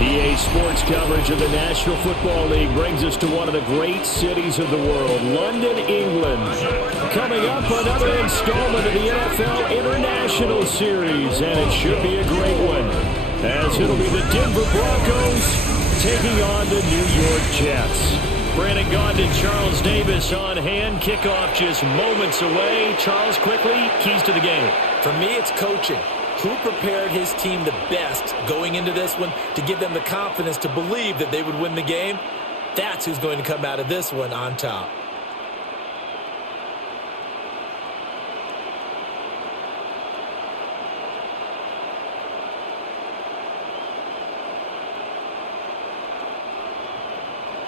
EA Sports coverage of the National Football League brings us to one of the great cities of the world, London, England. Coming up, another installment of the NFL International Series, and it should be a great one, as it'll be the Denver Broncos taking on the New York Jets. Brandon Gaudin and Charles Davis on hand. Kickoff just moments away. Charles, quickly, keys to the game. For me, it's coaching. Who prepared his team the best going into this one to give them the confidence to believe that they would win the game? That's who's going to come out of this one on top.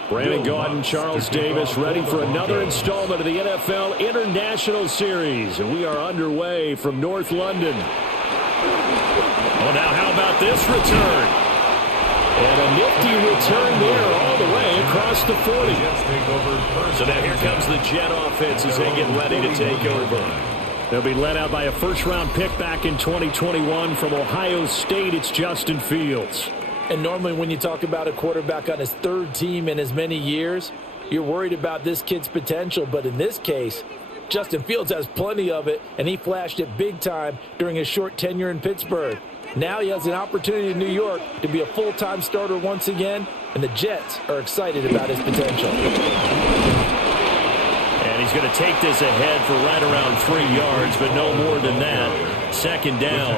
Brandon Gaudin, Charles Davis, ready for another installment of the NFL International Series. And we are underway from North London. Well, now how about this return? And a nifty return there all the way across the 40. So now here comes the Jet offense as they get ready to take over. They'll be led out by a first-round pick back in 2021 from Ohio State. It's Justin Fields. And normally when you talk about a quarterback on his third team in as many years, you're worried about this kid's potential. But in this case, Justin Fields has plenty of it, and he flashed it big time during his short tenure in Pittsburgh. Now he has an opportunity in New York to be a full-time starter once again, and the Jets are excited about his potential. And he's going to take this ahead for right around 3 yards, but no more than that. Second down.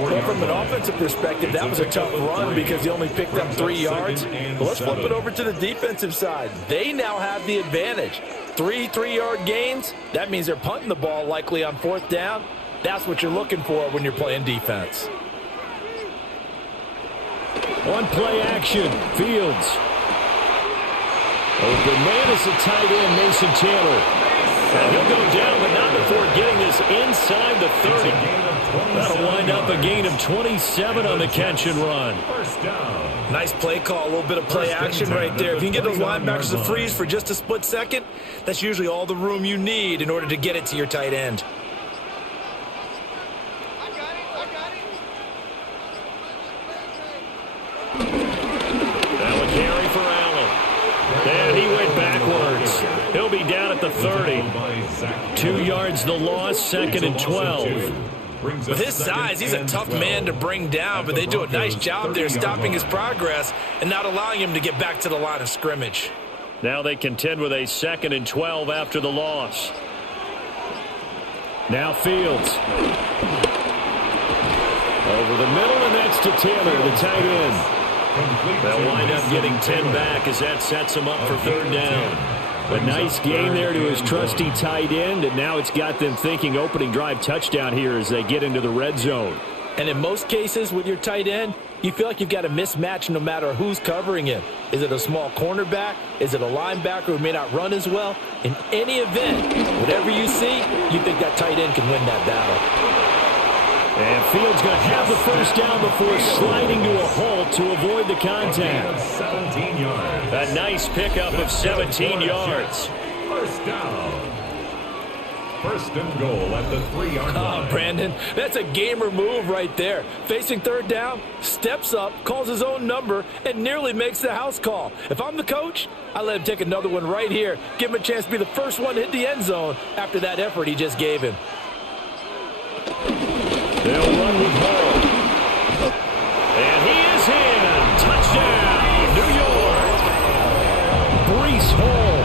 Well, from an offensive perspective, that was a tough run because he only picked up 3 yards. But let's flip it over to the defensive side. They now have the advantage. 3 3-yard gains, that means they're punting the ball likely on 4th down. That's what you're looking for when you're playing defense. On play action, Fields. Open man is the tight end, Mason Taylor. And he'll go down, but not before getting this inside the 30. That'll wind up a gain of 27 on the catch and run. Nice play call, a little bit of play action right there. If you can get those linebackers to freeze for just a split second, that's usually all the room you need in order to get it to your tight end. Now a carry for Allen. And he went backwards. He'll be down at the 30. 2 yards the loss, 2nd and 12. With his size, he's a tough man to bring down, but they do a nice job there stopping his progress and not allowing him to get back to the line of scrimmage. Now they contend with a 2nd and 12 after the loss. Now Fields. Over the middle, and that's to Taylor, the tight end. They'll wind up getting 10 back as that sets him up for 3rd down. A nice gain there to his trusty tight end, and now it's got them thinking opening drive touchdown here as they get into the red zone. And in most cases with your tight end, you feel like you've got a mismatch no matter who's covering him. Is it a small cornerback? Is it a linebacker who may not run as well? In any event, whatever you see, you think that tight end can win that battle. And Fields going to have the first down before sliding to a halt to avoid the contact. 17 yards. A nice pickup of 17 yards. First down. First and goal at the 3-yard line. Oh, Brandon, that's a gamer move right there. Facing 3rd down, steps up, calls his own number, and nearly makes the house call. If I'm the coach, I let him take another one right here. Give him a chance to be the first one to hit the end zone after that effort he just gave him. They'll run with Hall. And he is in. Touchdown, New York. Breece Hall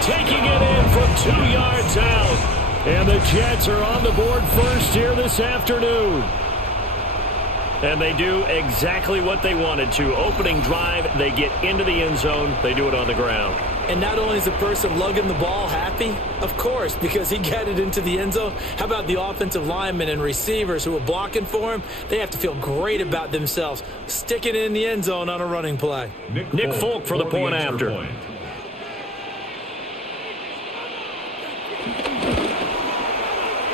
taking it in from 2 yards out. And the Jets are on the board first here this afternoon. And they do exactly what they wanted to. Opening drive, they get into the end zone. They do it on the ground. And not only is the person lugging the ball happy, of course, because he got it into the end zone. How about the offensive linemen and receivers who are blocking for him? They have to feel great about themselves, sticking it in the end zone on a running play. Nick Folk for the point after.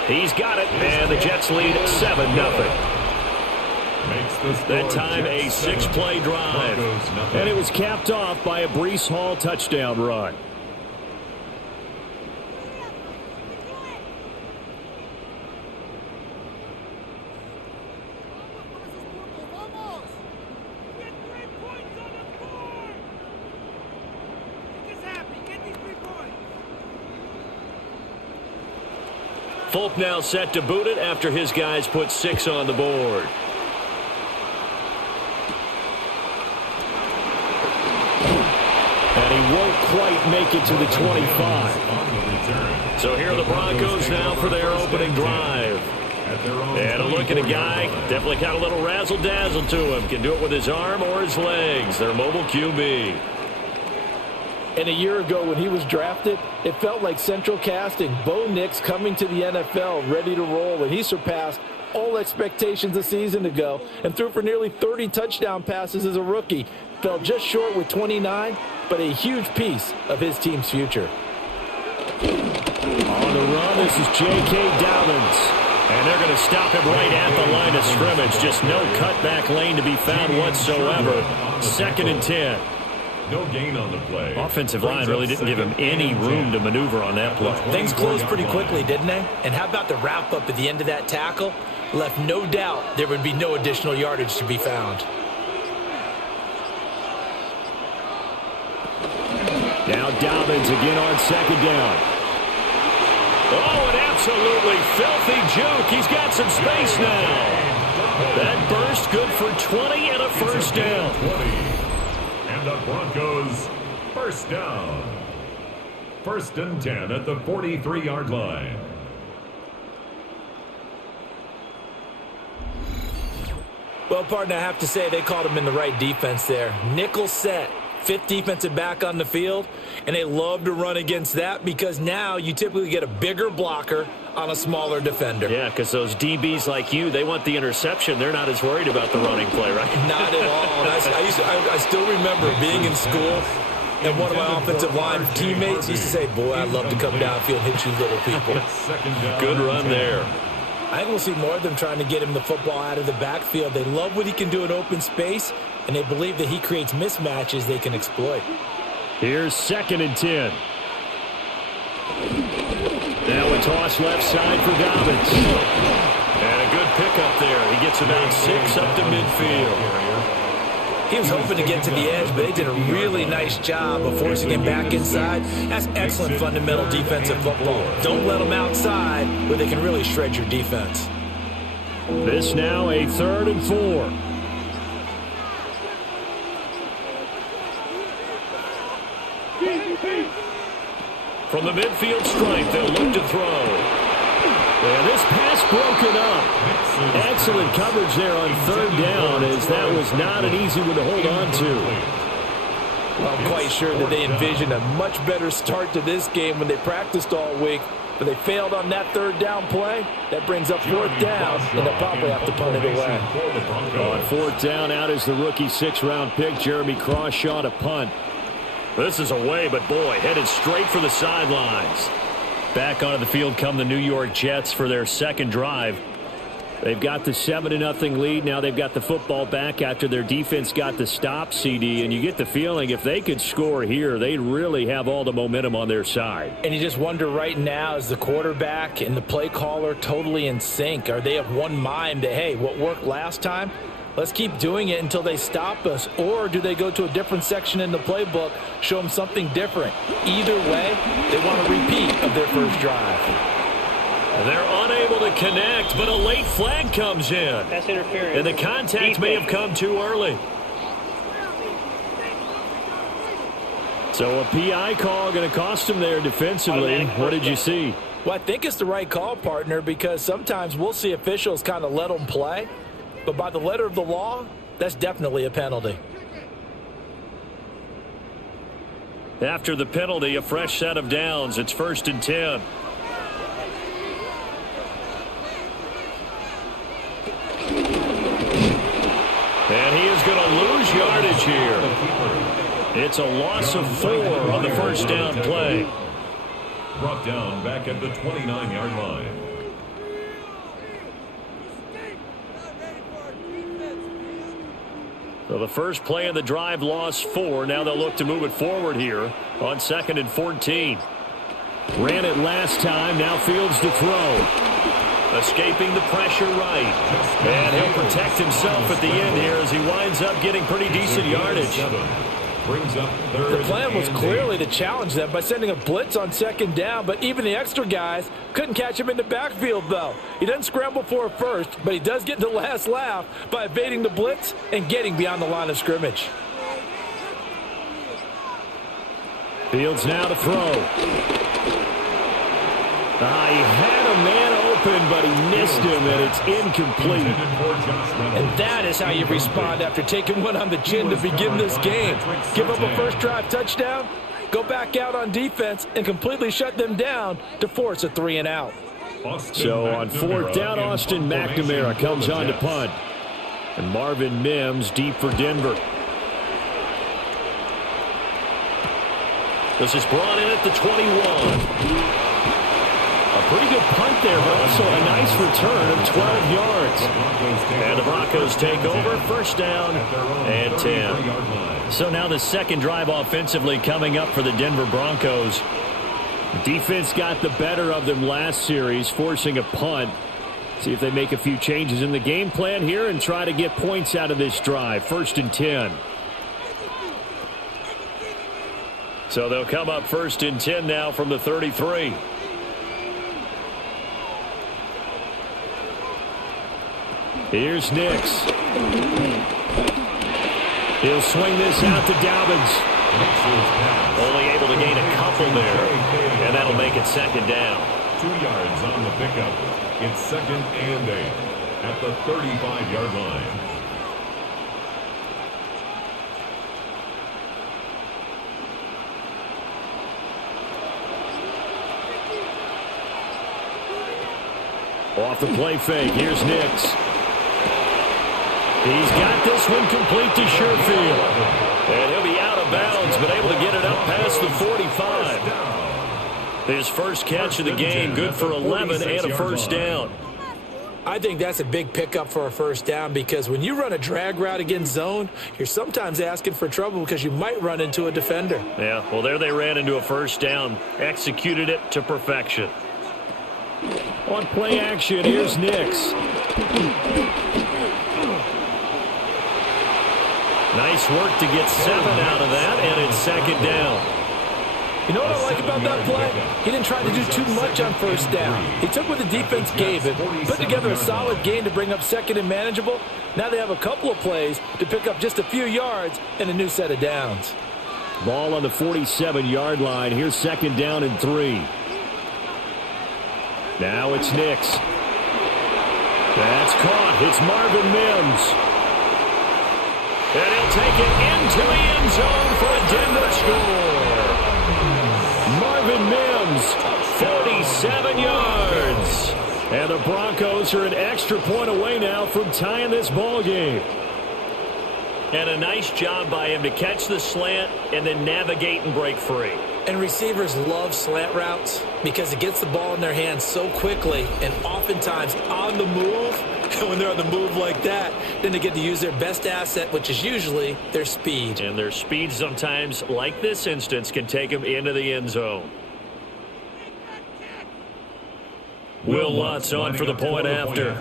He's got it, and the Jets lead 7-0. That time a 6-play drive. And it was capped off by a Breece Hall touchdown run. Folk now set to boot it after his guys put 6 on the board. And he won't quite make it to the 25. So here are the Broncos now for their opening drive. And a look at a guy, definitely got a little razzle-dazzle to him. Can do it with his arm or his legs. Their mobile QB. And a year ago when he was drafted, it felt like Central Casting, Bo Nix coming to the NFL ready to roll, and he surpassed all expectations a season ago and threw for nearly 30 touchdown passes as a rookie. Fell just short with 29, but a huge piece of his team's future. On the run, this is J.K. Dobbins. And they're going to stop him right at the line of scrimmage. Just no cutback lane to be found whatsoever. 2nd and 10. No gain on the play. Offensive line really didn't give him any room to maneuver on that play. Things closed pretty quickly, didn't they? And how about the wrap-up at the end of that tackle? Left no doubt there would be no additional yardage to be found. Now Dobbins again on 2nd down. Oh, an absolutely filthy juke. He's got some space now. That burst good for 20 and a first down. And the Broncos first down. 1st and 10 at the 43-yard line. Well, partner, I have to say they called him in the right defense there. Nickel set. 5th defensive back on the field, and they love to run against that because now you typically get a bigger blocker on a smaller defender. Yeah, because those DBs like you, they want the interception. They're not as worried about the running play, right? Not at all. And I still remember being in school, and one of my offensive line teammates used to say, boy, I'd love to come downfield and hit you little people. Good run there. I think we'll see more of them trying to get him the football out of the backfield. They love what he can do in open space, and they believe that he creates mismatches they can exploit. Here's 2nd and 10. Now a toss left side for Dobbins. And a good pickup there. He gets about 6 up to midfield. He was hoping to get to the edge, but they did a really nice job of forcing him back inside. That's excellent fundamental defensive football. Don't let them outside where they can really shred your defense. This now a 3rd and 4. From the midfield stripe, they'll look to throw. And this pass broken up. Excellent coverage there on 3rd down, as that was not an easy one to hold on to. I'm quite sure that they envisioned a much better start to this game when they practiced all week, but they failed on that 3rd down play. That brings up 4th down, and they'll probably have to punt it away. On 4th down, out is the rookie 6th-round pick, Jeremy Crawshaw, to punt. This is away, but boy, headed straight for the sidelines. Back onto the field come the New York Jets for their 2nd drive. They've got the 7-0 lead. Now they've got the football back after their defense got the stop, CD. And you get the feeling if they could score here, they'd really have all the momentum on their side. And you just wonder right now, is the quarterback and the play caller totally in sync? Are they of one mind that, hey, what worked last time? Let's keep doing it until they stop us. Or do they go to a different section in the playbook, show them something different? Either way, they want a repeat of their first drive. They're unable to connect, but a late flag comes in. That's interference. And the contact may have come too early. So a PI call going to cost him there defensively. What did you see? Well, I think it's the right call, partner, because sometimes we'll see officials kind of let them play. But by the letter of the law, that's definitely a penalty. After the penalty, a fresh set of downs. It's 1st and 10. And he is going to lose yardage here. It's a loss of 4 on the first down play. Brought down back at the 29-yard line. So the first play of the drive lost 4. Now they'll look to move it forward here on 2nd and 14. Ran it last time. Now Fields to throw. Escaping the pressure right. And he'll protect himself at the end here as he winds up getting pretty decent yardage. brings up third. The plan was clearly to challenge them by sending a blitz on second down, but even the extra guys couldn't catch him in the backfield, though. He doesn't scramble for a first, but he does get the last laugh by evading the blitz and getting beyond the line of scrimmage. Fields now to throw. He had a man open, but he missed him, and it's incomplete. And that is how you respond after taking one on the chin to begin this game. Give up a first drive touchdown, go back out on defense, and completely shut them down to force a 3-and-out. So on fourth down, Austin McNamara comes on to punt. And Marvin Mims deep for Denver. This is brought in at the 21. A pretty good punt there, but also a nice return of 12 yards. And the Broncos take over, first down and 10. So now the second drive offensively coming up for the Denver Broncos. Defense got the better of them last series, forcing a punt. See if they make a few changes in the game plan here and try to get points out of this drive. First and 10. So they'll come up first and 10 now from the 33. Here's Nix. He'll swing this out to Dobbins. Only able to gain a couple there, and that'll make it second down. 2 yards on the pickup. It's second and 8 at the 35-yard line. Off the play fake, here's Nix. He's got this one complete to Sherfield. And he'll be out of bounds, but able to get it up past the 45. His first catch of the game, good for 11 and a first down. I think that's a big pickup for a first down because when you run a drag route against zone, you're sometimes asking for trouble because you might run into a defender. Yeah, well, there they ran into a first down, executed it to perfection. On play action, here's Nix. Nice work to get 7 out of that, and it's second down. You know what I like about that play? He didn't try to do too much on first down. He took what the defense gave him, put together a solid gain to bring up second and manageable. Now they have a couple of plays to pick up just a few yards and a new set of downs. Ball on the 47-yard line. Here's second down and 3. Now it's Nix. That's caught. It's Marvin Mims. And he'll take it into the end zone for a Denver score. Marvin Mims, 47 yards. And the Broncos are an extra point away now from tying this ball game. And a nice job by him to catch the slant and then navigate and break free. And receivers love slant routes because it gets the ball in their hands so quickly and oftentimes on the move. And when they're on the move like that, then they get to use their best asset, which is usually their speed. And their speed sometimes, like this instance, can take them into the end zone. Will Lutz on for the point after.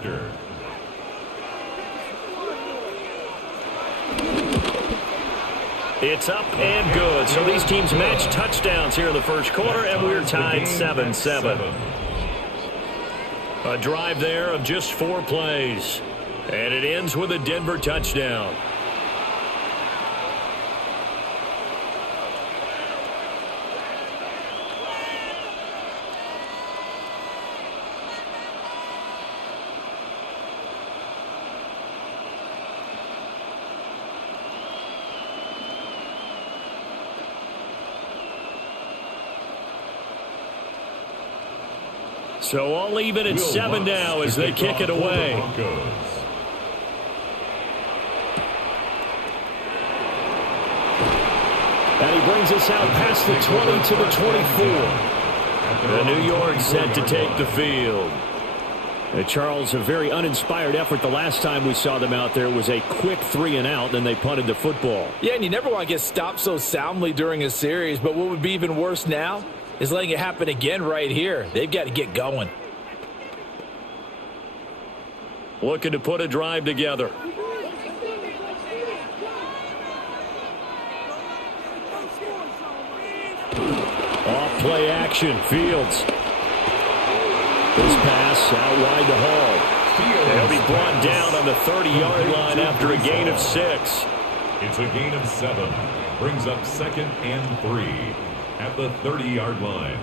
It's up and good. So these teams match touchdowns here in the first quarter, and we're tied 7-7. A drive there of just 4 plays. And it ends with a Denver touchdown. So all even at 7 now as they kick it away. And he brings us out past the 20 to the 24. The New York set to take the field. Charles, a very uninspired effort the last time we saw them out there was a quick 3-and-out, then they punted the football. Yeah, and you never want to get stopped so soundly during a series, but what would be even worse now is letting it happen again right here. They've got to get going. Looking to put a drive together. play action. Fields. This pass out wide to Hall. He'll be brought down on the 30-yard line after a gain of 6. It's a gain of 7. Brings up 2nd and 3 at the 30-yard line.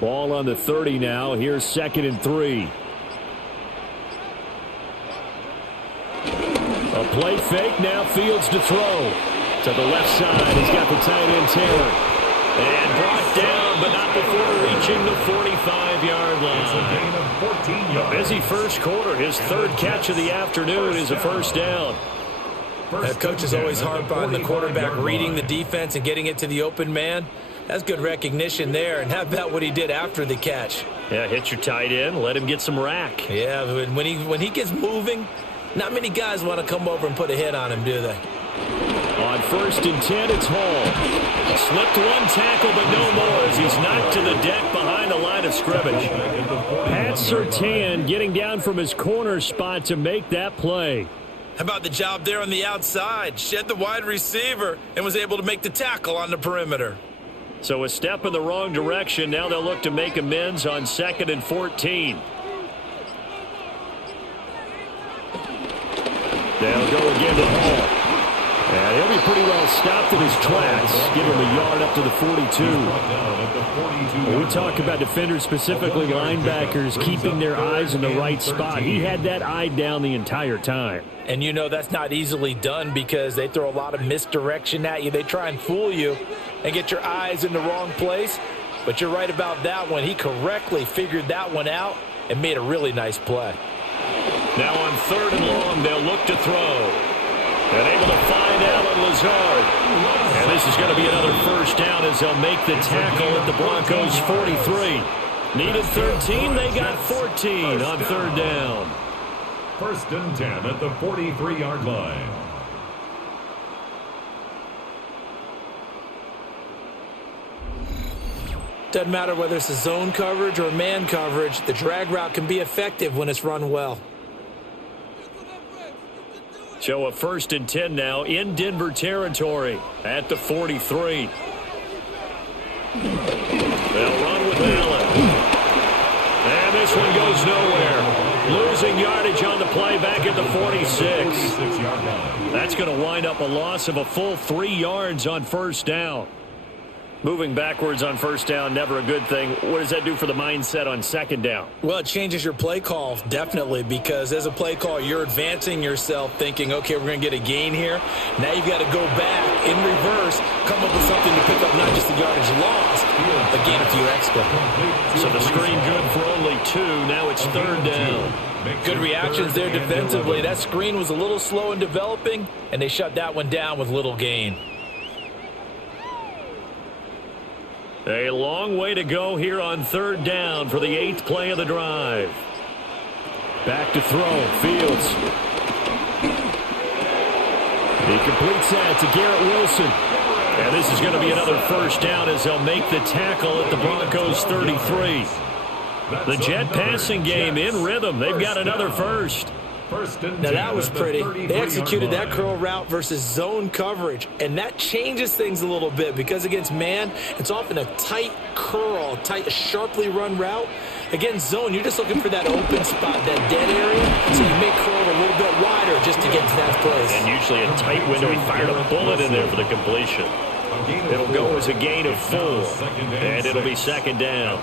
Ball on the 30 now. Here's 2nd and 3. A play fake. Now Fields to throw. To the left side. He's got the tight end Taylor. And brought down, but not before reaching the 45-yard line. It's a gain of 14 yards. A busy first quarter. His 3rd catch of the afternoon is a first down. Coach is always harp on the quarterback reading the defense and getting it to the open man. That's good recognition there. And how about what he did after the catch? Yeah, hit your tight end. Let him get some rack. Yeah, when he gets moving, not many guys want to come over and put a hit on him, do they? On 1st and 10, it's Hall. Slipped one tackle, but no more as he's knocked to the deck behind the line of scrimmage. Pat Surtain getting down from his corner spot to make that play. How about the job there on the outside? Shed the wide receiver and was able to make the tackle on the perimeter. So a step in the wrong direction. Now they'll look to make amends on 2nd and 14. They'll go again to Hall. And he'll be pretty well stopped in his tracks. Give him a yard up to the 42. When we talk about defenders, specifically linebackers, keeping their eyes in the right spot. He had that eye down the entire time. And you know that's not easily done because they throw a lot of misdirection at you. They try and fool you and get your eyes in the wrong place. But you're right about that one. He correctly figured that one out and made a really nice play. Now on 3rd and long, they'll look to throw. And able to find Allen Lazard. And this is going to be another first down as they'll make the tackle at the Broncos' 43. Needed 13, they got 14 on 3rd down. 1st and 10 at the 43-yard line. Doesn't matter whether it's a zone coverage or man coverage, the drag route can be effective when it's run well. So a 1st and 10 now in Denver territory at the 43. They'll run with Allen. And this one goes nowhere. Losing yardage on the play back at the 46. That's going to wind up a loss of a full 3 yards on 1st down. Moving backwards on 1st down, never a good thing. What does that do for the mindset on 2nd down? Well, it changes your play call, definitely, because as a play call, you're advancing yourself thinking, okay, we're going to get a gain here. Now you've got to go back in reverse, come up with something to pick up not just the yardage lost, but gain a few extra. So the screen good for only 2. Now it's 3rd down. Good reactions there defensively. That screen was a little slow in developing, and they shut that one down with little gain. A long way to go here on 3rd down for the 8th play of the drive. Back to throw. Fields. He completes that to Garrett Wilson. And this is going to be another first down as they'll make the tackle at the Broncos' 33. The Jet passing game in rhythm. They've got another first. Now that was pretty. They executed that curl route versus zone coverage, and that changes things a little bit because against man, it's often a tight curl, tight, sharply run route. Against zone, you're just looking for that open spot, that dead area, so you may curl it a little bit wider just to get to that place. And usually a tight window. He fired a bullet in there for the completion. It'll go as a gain of 4, and it'll be 2nd down.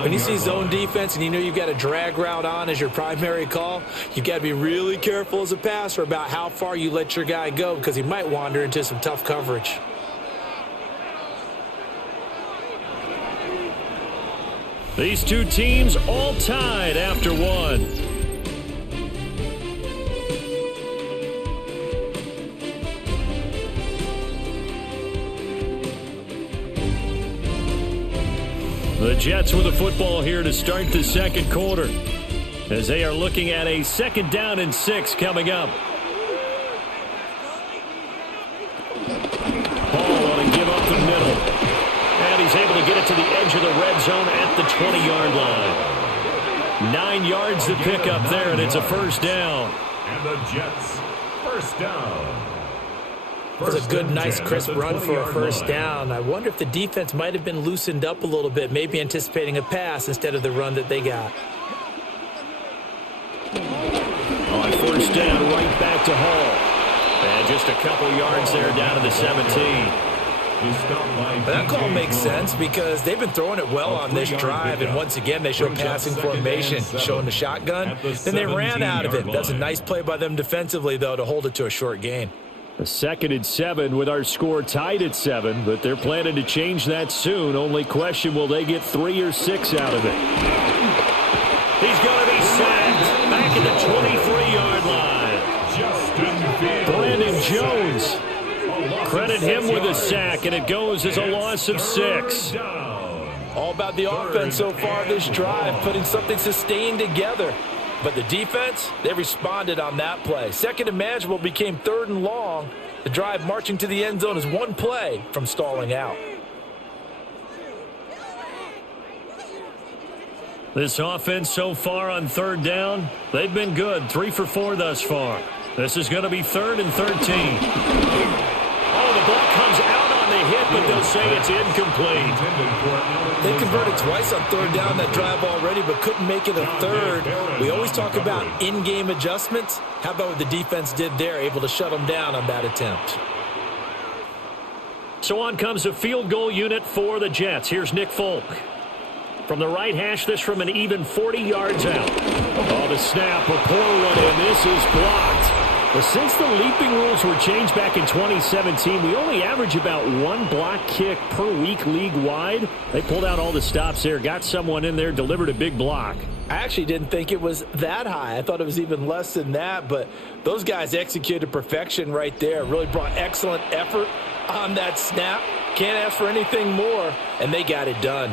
When you see zone defense and you know you've got a drag route on as your primary call, you've got to be really careful as a passer about how far you let your guy go because he might wander into some tough coverage. These two teams all tied after 1. The Jets with the football here to start the 2nd quarter as they are looking at a 2nd down and 6 coming up. Ball on a give up the middle. And he's able to get it to the edge of the red zone at the 20-yard line. 9 yards to pick up there, and it's a first down. And the Jets, first down. It was a good, nice, crisp run for a first down. I wonder if the defense might have been loosened up a little bit, maybe anticipating a pass instead of the run that they got. On first down, right back to Hall. And just a couple yards there down to the 17. That call makes sense because they've been throwing it well on this drive, and once again they show passing formation, showing the shotgun. Then they ran out of it. That's a nice play by them defensively, though, to hold it to a short gain. A 2nd and 7 with our score tied at 7, but they're planning to change that soon. Only question, will they get 3 or 6 out of it? He's going to be sacked back at the 23-yard line. Brandon Jones. Credit him with a sack, and it goes as a loss of 6. All about the offense so far this drive, putting something sustained together. But the defense, they responded on that play. 2nd and manageable became 3rd and long. The drive marching to the end zone is one play from stalling out. This offense so far on 3rd down, they've been good. 3 for 4 thus far. This is going to be 3rd and 13. Oh, the ball comes out on the hit, but they'll say it's incomplete. They converted twice on 3rd down that drive already, but couldn't make it a 3rd. We always talk about in-game adjustments. How about what the defense did there, able to shut them down on that attempt? So on comes a field goal unit for the Jets. Here's Nick Folk. From the right hash, this from an even 40 yards out. Oh, the snap, a poor one, and this is blocked. Well, since the leaping rules were changed back in 2017, we only average about 1 block kick per week league-wide. They pulled out all the stops there, got someone in there, delivered a big block. I actually didn't think it was that high. I thought it was even less than that, but those guys executed perfection right there. Really brought excellent effort on that snap. Can't ask for anything more, and they got it done.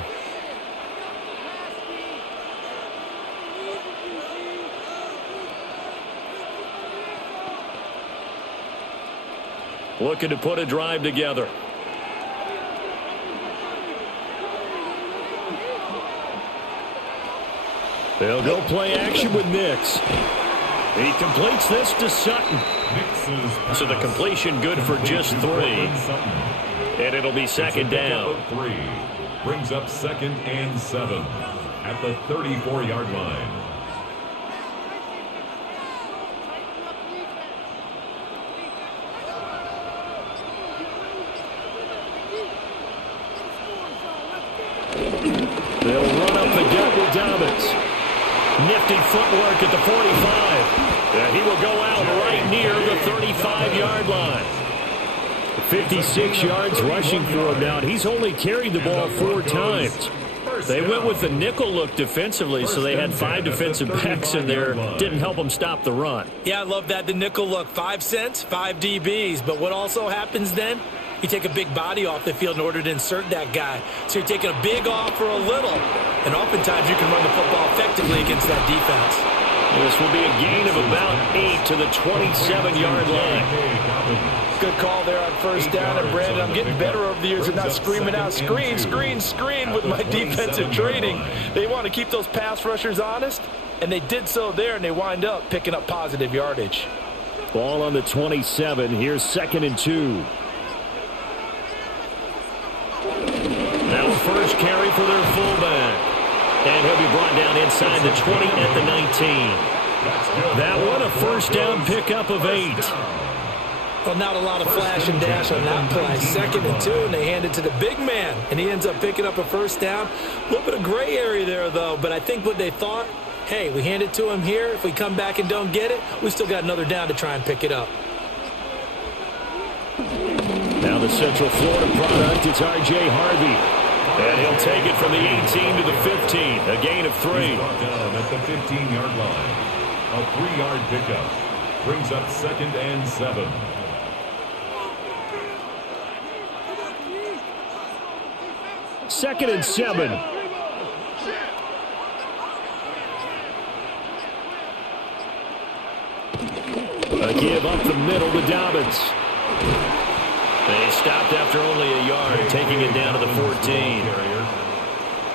Looking to put a drive together. They'll go play action with Nix. He completes this to Sutton. So the completion good for just 3. And it'll be 2nd down. 3 brings up 2nd and 7 at the 34-yard line. They'll run up the gut with Dobbins. Nifty footwork at the 45. And he will go out right near the 35-yard line. 56 yards rushing for him now. He's only carried the ball 4 times. They went with the nickel look defensively, so they had 5 defensive backs in there. Didn't help them stop the run. Yeah, I love that. The nickel look, 5 cents, 5 DBs. But what also happens then? You take a big body off the field in order to insert that guy. So you're taking a big off for a little. And oftentimes you can run the football effectively against that defense. This will be a gain of about 8 to the 27-yard line. Good call there on first down. And Brandon, I'm getting better over the years at not screaming out, screen, screen, screen with my defensive training. They want to keep those pass rushers honest, and they did so there, and they wind up picking up positive yardage. Ball on the 27. Here's 2nd and 2. Now first carry for their fullback. And he'll be brought down inside the 20 at the 19. That one a first down pickup of 8. Well, not a lot of flash and dash on that play. 2nd and 2, and they hand it to the big man. And he ends up picking up a first down. A little bit of gray area there, though. But I think what they thought, hey, we hand it to him here. If we come back and don't get it, we still got another down to try and pick it up. Now the Central Florida product, it's R.J. Harvey. And he'll take it from the 18 to the 15. A gain of 3. Down at the 15-yard line. A 3-yard pickup. Brings up 2nd and 7. Second and 7. A give up the middle to Dobbins. They stopped after only a yard, taking it down to the 14.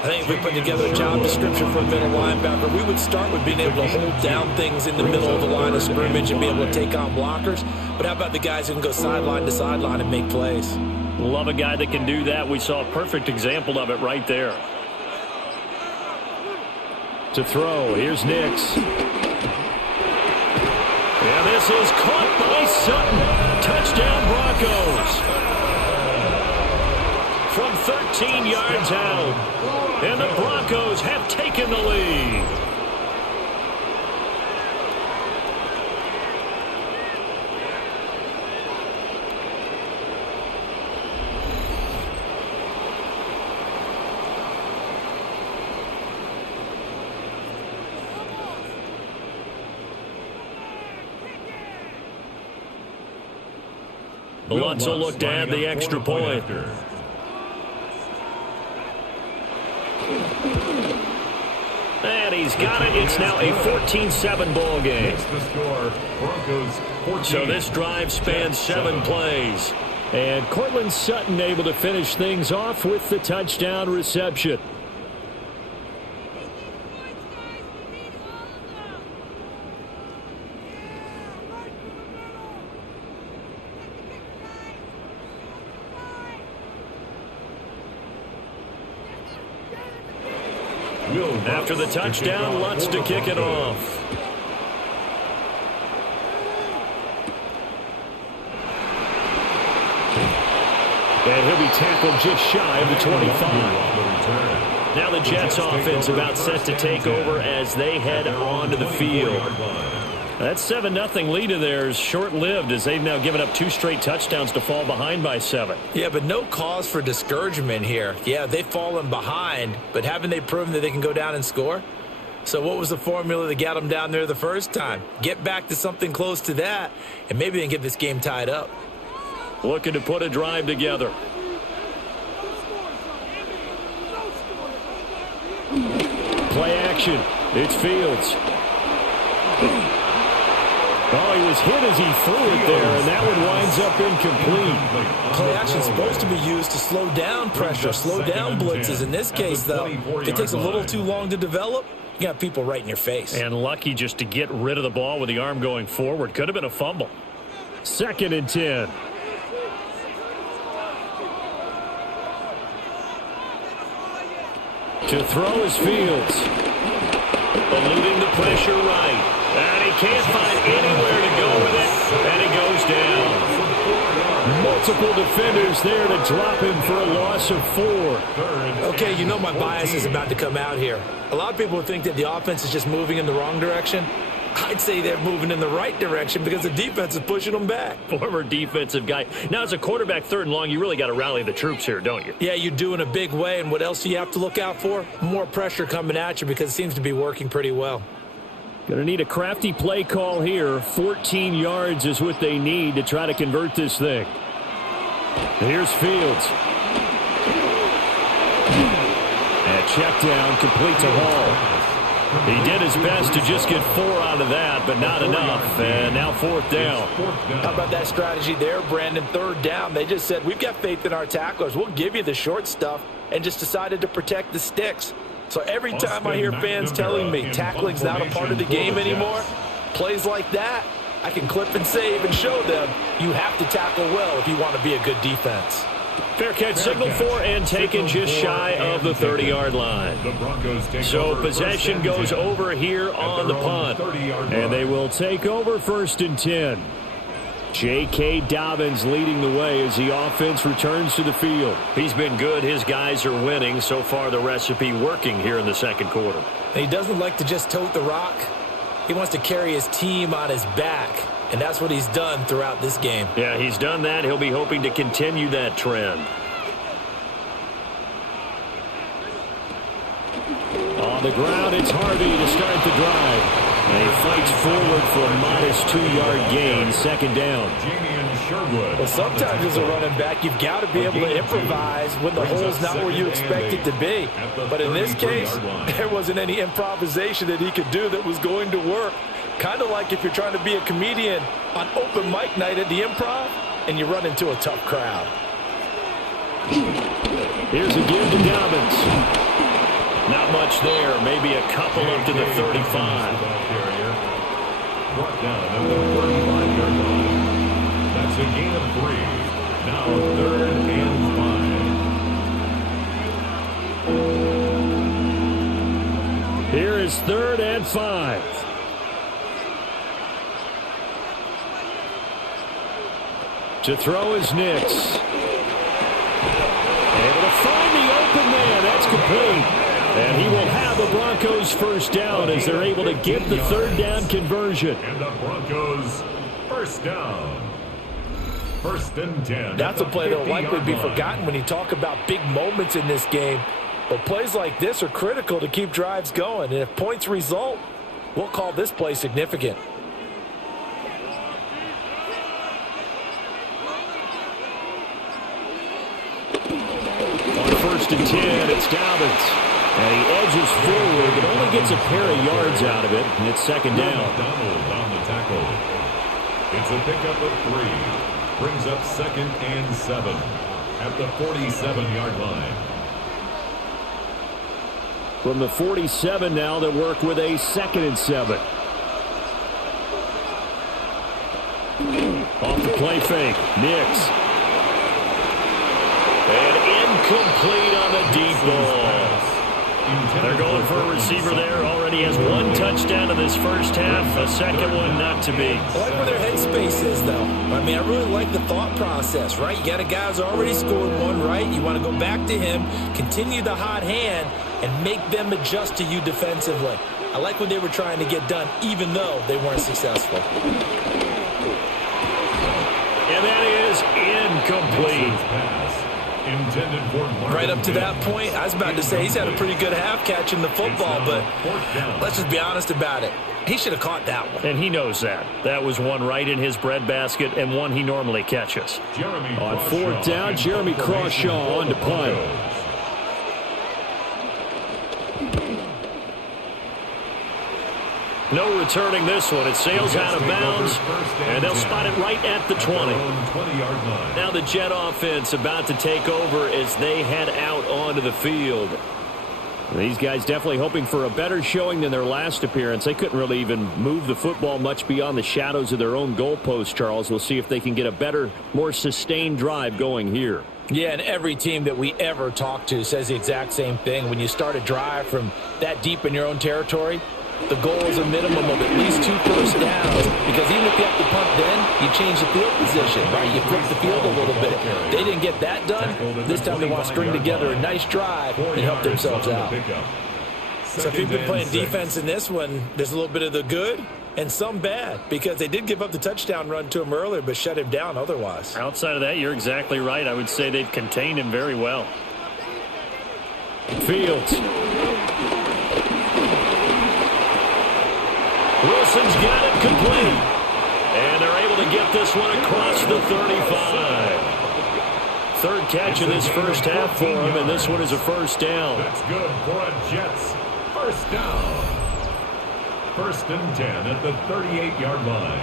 I think if we put together a job description for a middle linebacker, we would start with being able to hold down things in the middle of the line of scrimmage and be able to take on blockers. But how about the guys who can go sideline to sideline and make plays? Love a guy that can do that. We saw a perfect example of it right there. To throw, here's Nix. And this is caught by Sutton. Touchdown, Broncos. From 13 yards out. And the Broncos have taken the lead. Lutz will look to add the extra point. And he's got it. It's now a 14-7 ball game. So this drive spans 7 plays. And Cortland Sutton able to finish things off with the touchdown reception. After the touchdown, Lutz to kick it off. And he'll be tackled just shy of the 25. Now the Jets offense about set to take over as they head onto the field. That 7-0 lead of theirs short-lived as they've now given up 2 straight touchdowns to fall behind by 7. Yeah, but no cause for discouragement here. Yeah, they've fallen behind, but haven't they proven that they can go down and score? So what was the formula that got them down there the first time? Get back to something close to that, and maybe they can get this game tied up. Looking to put a drive together. Play action. It's Fields. Oh, he was hit as he threw it there, and that one winds up incomplete. Play action is supposed to be used to slow down pressure, slow down blitzes. In this case, though, if it takes a little too long to develop, you got people right in your face. And lucky just to get rid of the ball with the arm going forward. Could have been a fumble. 2nd and 10. To throw is Fields. Eluding the pressure right. And he can't find anywhere to go with it. And he goes down. Multiple defenders there to drop him for a loss of 4. Okay, you know my bias is about to come out here. A lot of people think that the offense is just moving in the wrong direction. I'd say they're moving in the right direction because the defense is pushing them back. Former defensive guy. Now, as a quarterback 3rd and long, you really got to rally the troops here, don't you? Yeah, you do in a big way. And what else do you have to look out for? More pressure coming at you because it seems to be working pretty well. Going to need a crafty play call here. 14 yards is what they need to try to convert this thing. Here's Fields. And check down, complete to Hall. He did his best to just get 4 out of that, but not enough. And now 4th down. How about that strategy there, Brandon? 3rd down. They just said, we've got faith in our tacklers. We'll give you the short stuff, and just decided to protect the sticks. So every time I hear fans telling me tackling's not a part of the game anymore, plays like that, I can clip and save and show them you have to tackle well if you want to be a good defense. Fair catch signaled for and taken just shy of the 30-yard line. So possession goes over here on the punt. And they will take over 1st and 10. J.K. Dobbins leading the way as the offense returns to the field. He's been good. His guys are winning. So far, the recipe working here in the 2nd quarter. He doesn't like to just tote the rock. He wants to carry his team on his back. And that's what he's done throughout this game. Yeah, he's done that. He'll be hoping to continue that trend. On the ground, it's Harvey to start the drive. And he fights forward for a modest 2-yard gain, 2nd down. Well, sometimes as a running back, you've got to be able to improvise when the hole's not where you expect it to be. But in this case, there wasn't any improvisation that he could do that was going to work. Kind of like if you're trying to be a comedian on open mic night at the Improv and you run into a tough crowd. Here's a give to Dobbins. Not much there. Maybe a couple up to the 35. 35 yard line. 35 It's a gain of 3. Now 3rd and 5. Here is 3rd and 5. To throw is Nix. Able to find the open man. That's complete. And he will have the Broncos first down as they're able to get the 3rd down conversion. And the Broncos first down. 1st and 10. That's a play that will likely be forgotten when you talk about big moments in this game. But plays like this are critical to keep drives going. And if points result, we'll call this play significant. On 1st and 10, it's Dobbins. And he edges forward, but only gets a pair of yards out of it. And it's 2nd down. Donald on the tackle. It's a pickup of 3. Brings up 2nd and 7 at the 47-yard line. From the 47 now, they work with a 2nd and 7. Off the play fake. Nix. And incomplete on the deep ball. They're going for a receiver there. Already has 1 touchdown in this first half. A 2nd one not to be. I like where their headspace is, though. I mean, I really like the thought process, right? You got a guy who's already scored 1, right? You want to go back to him, continue the hot hand, and make them adjust to you defensively. I like what they were trying to get done, even though they weren't successful. And that is incomplete. Right up to that point, I was about to say he's had a pretty good half catching the football, but let's just be honest about it. He should have caught that one. And he knows that. That was one right in his breadbasket and one he normally catches. On 4th down, Jeremy Crawshaw on to punt. No returning this one. It sails out of bounds, and they'll spot it right at the 20. Now the Jet offense about to take over as they head out onto the field. These guys definitely hoping for a better showing than their last appearance. They couldn't really even move the football much beyond the shadows of their own goalpost, Charles. We'll see if they can get a better, more sustained drive going here. Yeah, and every team that we ever talk to says the exact same thing. When you start a drive from that deep in your own territory, the goal is a minimum of at least 2 first downs, because even if you have to punt then, you change the field position, right? You flip the field a little bit. They didn't get that done. This time they want to string together a nice drive and help themselves out. So if you've been playing defense in this one, there's a little bit of the good and some bad, because they did give up the touchdown run to him earlier but shut him down otherwise. Outside of that, you're exactly right. I would say they've contained him very well. Fields. Wilson's got it complete. And they're able to get this one across the 35. 3rd catch of this first half for him, and this one is a first down. That's good for a Jets first down. 1st and 10 at the 38-yard line.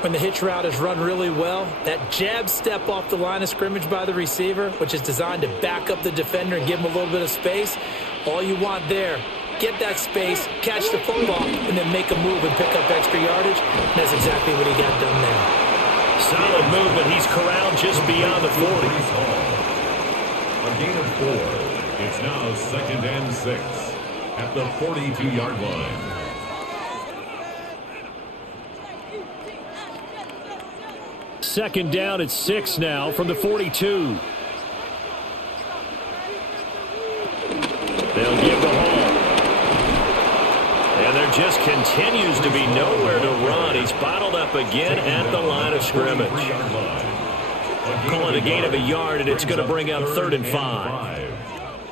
When the hitch route is run really well, that jab step off the line of scrimmage by the receiver, which is designed to back up the defender and give him a little bit of space, all you want there, get that space, catch the football, and then make a move and pick up extra yardage. And that's exactly what he got done there. Solid move, but he's corralled just beyond the 40. A gain of 4. It's now 2nd and 6 at the 42-yard line. Second down at 6 now from the 42. They'll give the ball. And there just continues to be nowhere to run. He's bottled up again at the line of scrimmage. Call it a gain of a yard, and it's going to bring up 3rd and 5.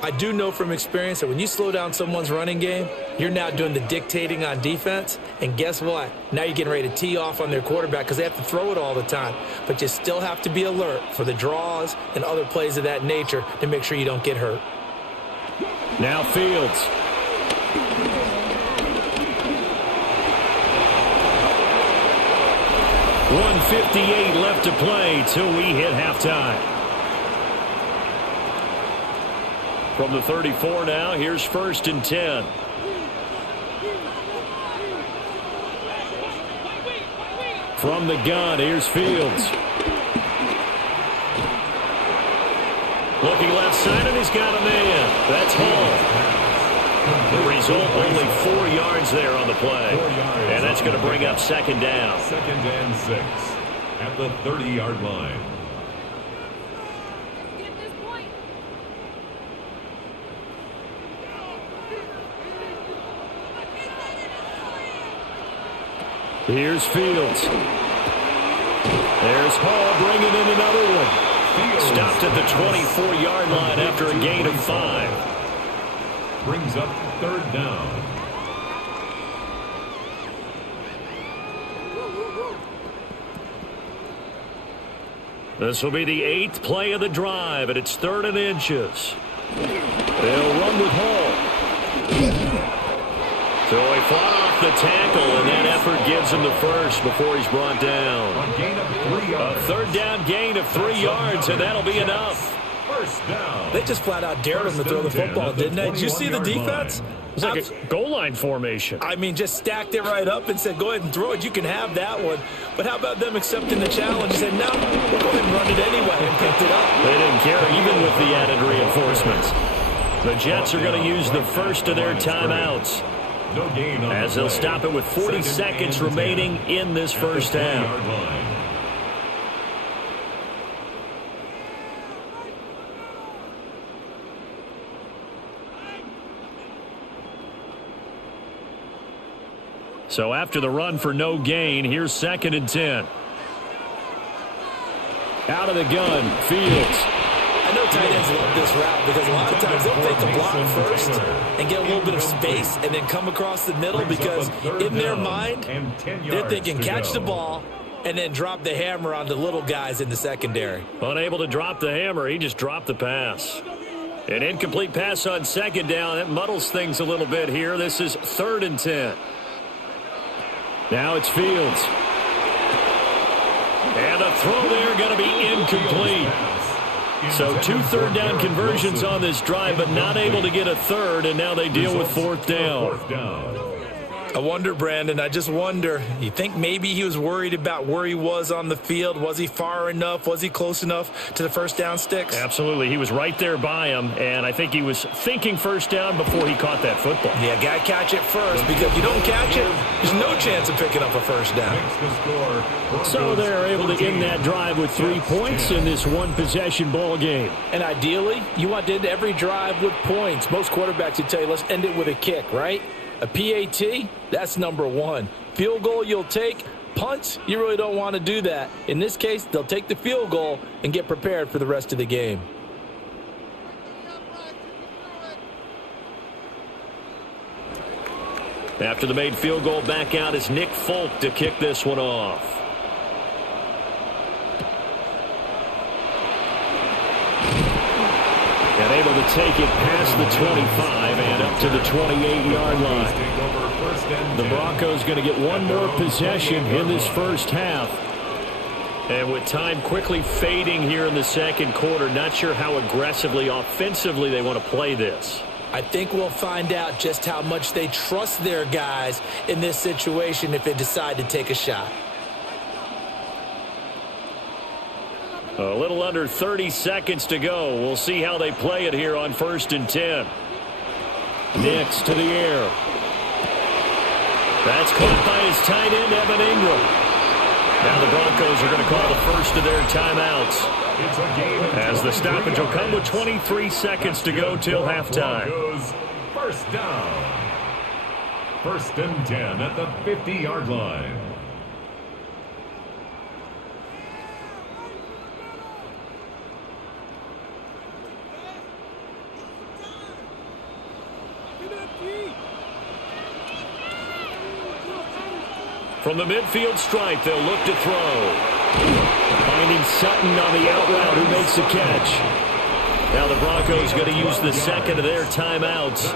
I do know from experience that when you slow down someone's running game, you're now doing the dictating on defense. And guess what? Now you're getting ready to tee off on their quarterback because they have to throw it all the time. But you still have to be alert for the draws and other plays of that nature to make sure you don't get hurt. Now Fields. .158 left to play till we hit halftime. From the 34 now, here's 1st and 10. From the gun, here's Fields. Looking left side, and he's got a man. That's Hall. The result, only 4 yards there on the play. And that's going to bring up 2nd down. 2nd and 6 at the 30-yard line. Here's Fields. There's Hall bringing in another one. Stopped at the 24-yard line after a gain of 5. Brings up 3rd down. This will be the 8th play of the drive, and it's 3rd and inches. They'll run with Hall. So he fought off the tackle, and that effort gives him the first before he's brought down. A gain of 3 yards. A 3rd down gain of 3 yards, and that'll be enough. 1st down. They just flat out dared him to throw the football, didn't they? Did you see the defense? It's like a goal line formation. I mean, just stacked it right up and said, go ahead and throw it. You can have that one. But how about them accepting the challenge and said, no, we'll go ahead and run it anyway, and picked it up. They didn't care, even with the added reinforcements. The Jets are going to use the first of their timeouts, No gain on as they'll stop it with 40 seconds remaining in this first half. So after the run for no gain, here's 2nd and 10. Out of the gun, Fields. I know tight ends love this route because a lot of times they'll take a block first and get a little bit of space and then come across the middle because in their mind, they're thinking catch the ball and then drop the hammer on the little guys in the secondary. Unable to drop the hammer, he just dropped the pass. An incomplete pass on 2nd down. That muddles things a little bit here. This is 3rd and 10. Now it's Fields. And a throw there going to be incomplete. So 2 third down conversions on this drive, but not able to get a third, and now they deal with 4th down. I wonder, Brandon, I just wonder, you think maybe he was worried about where he was on the field? Was he far enough? Was he close enough to the first down sticks? Absolutely. He was right there by him, and I think he was thinking first down before he caught that football. Yeah, got to catch it first, because if you don't catch it, there's no chance of picking up a first down. So they're able to end that drive with 3 points in this one-possession ball game. And ideally, you want to end every drive with points. Most quarterbacks would tell you, let's end it with a kick, right? A PAT, that's number 1. Field goal you'll take. Punts, you really don't want to do that. In this case, they'll take the field goal and get prepared for the rest of the game. After the made field goal, back out is Nick Folk to kick this one off. And able to take it past the 25 and up to the 28-yard line. The Broncos going to get one more possession in this first half. And with time quickly fading here in the second quarter, not sure how aggressively, offensively they want to play this. I think we'll find out just how much they trust their guys in this situation if they decide to take a shot. A little under 30 seconds to go. We'll see how they play it here on 1st and 10. Next to the air. That's caught by his tight end, Evan Ingram. Now the Broncos are going to call the first of their timeouts, as the stoppage will come with 23 seconds to go till halftime. First down. 1st and 10 at the 50-yard line. From the midfield stripe, they'll look to throw. Finding Sutton on the out route, who makes the catch. Now the Broncos going to use the second of their timeouts.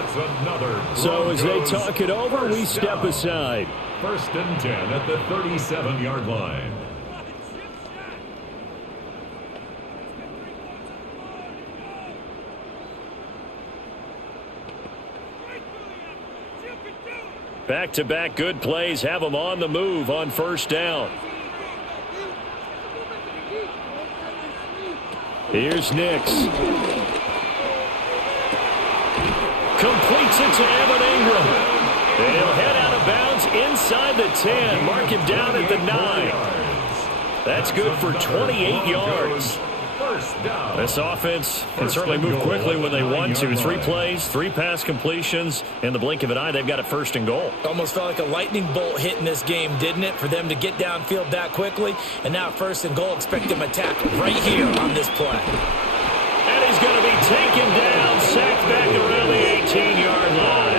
So as they talk it over, we step aside. 1st and 10 at the 37-yard line. Back-to-back good plays have them on the move on first down. Here's Nix. Completes it to Evan Ingram. They'll head out of bounds inside the 10. Mark him down at the 9. That's good for 28 yards. This offense can certainly move quickly when they want to. 3 plays, 3 pass completions. In the blink of an eye, they've got it first and goal. Almost felt like a lightning bolt hit in this game, didn't it? For them to get downfield that quickly. And now first and goal, expect them to tackle right here on this play. And he's going to be taken down, sacked back around the 18-yard line.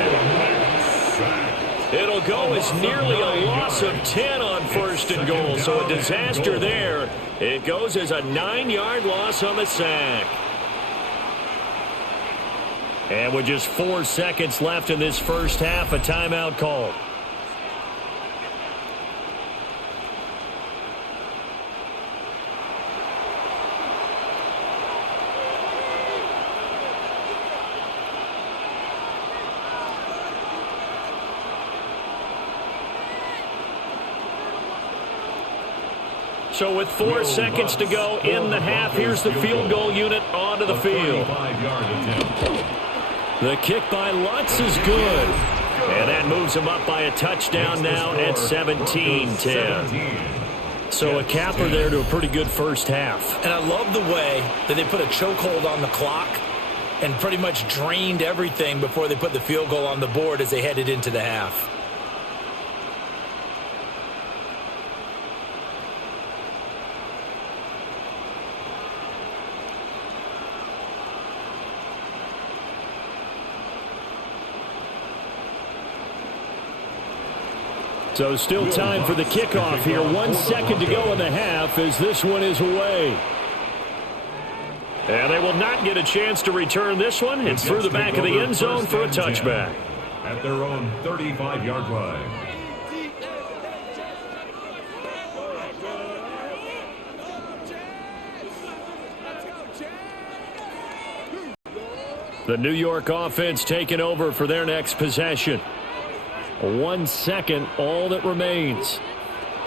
It'll go as nearly a loss of 10 on first and goal, so a disaster there. It goes as a 9-yard loss on the sack. And with just 4 seconds left in this first half, a timeout called. So with 4 seconds to go in the half, here's the field goal unit onto the field. The kick by Lutz is good. And that moves him up by a touchdown now at 17-10. So a capper there to a pretty good first half. And I love the way that they put a chokehold on the clock and pretty much drained everything before they put the field goal on the board as they headed into the half. So still time for the kickoff here. 1 second to go in the half as this one is away. And they will not get a chance to return this one. It's through the back of the end zone for a touchback. At their own 35-yard line. The New York offense taking over for their next possession. 1 second, all that remains.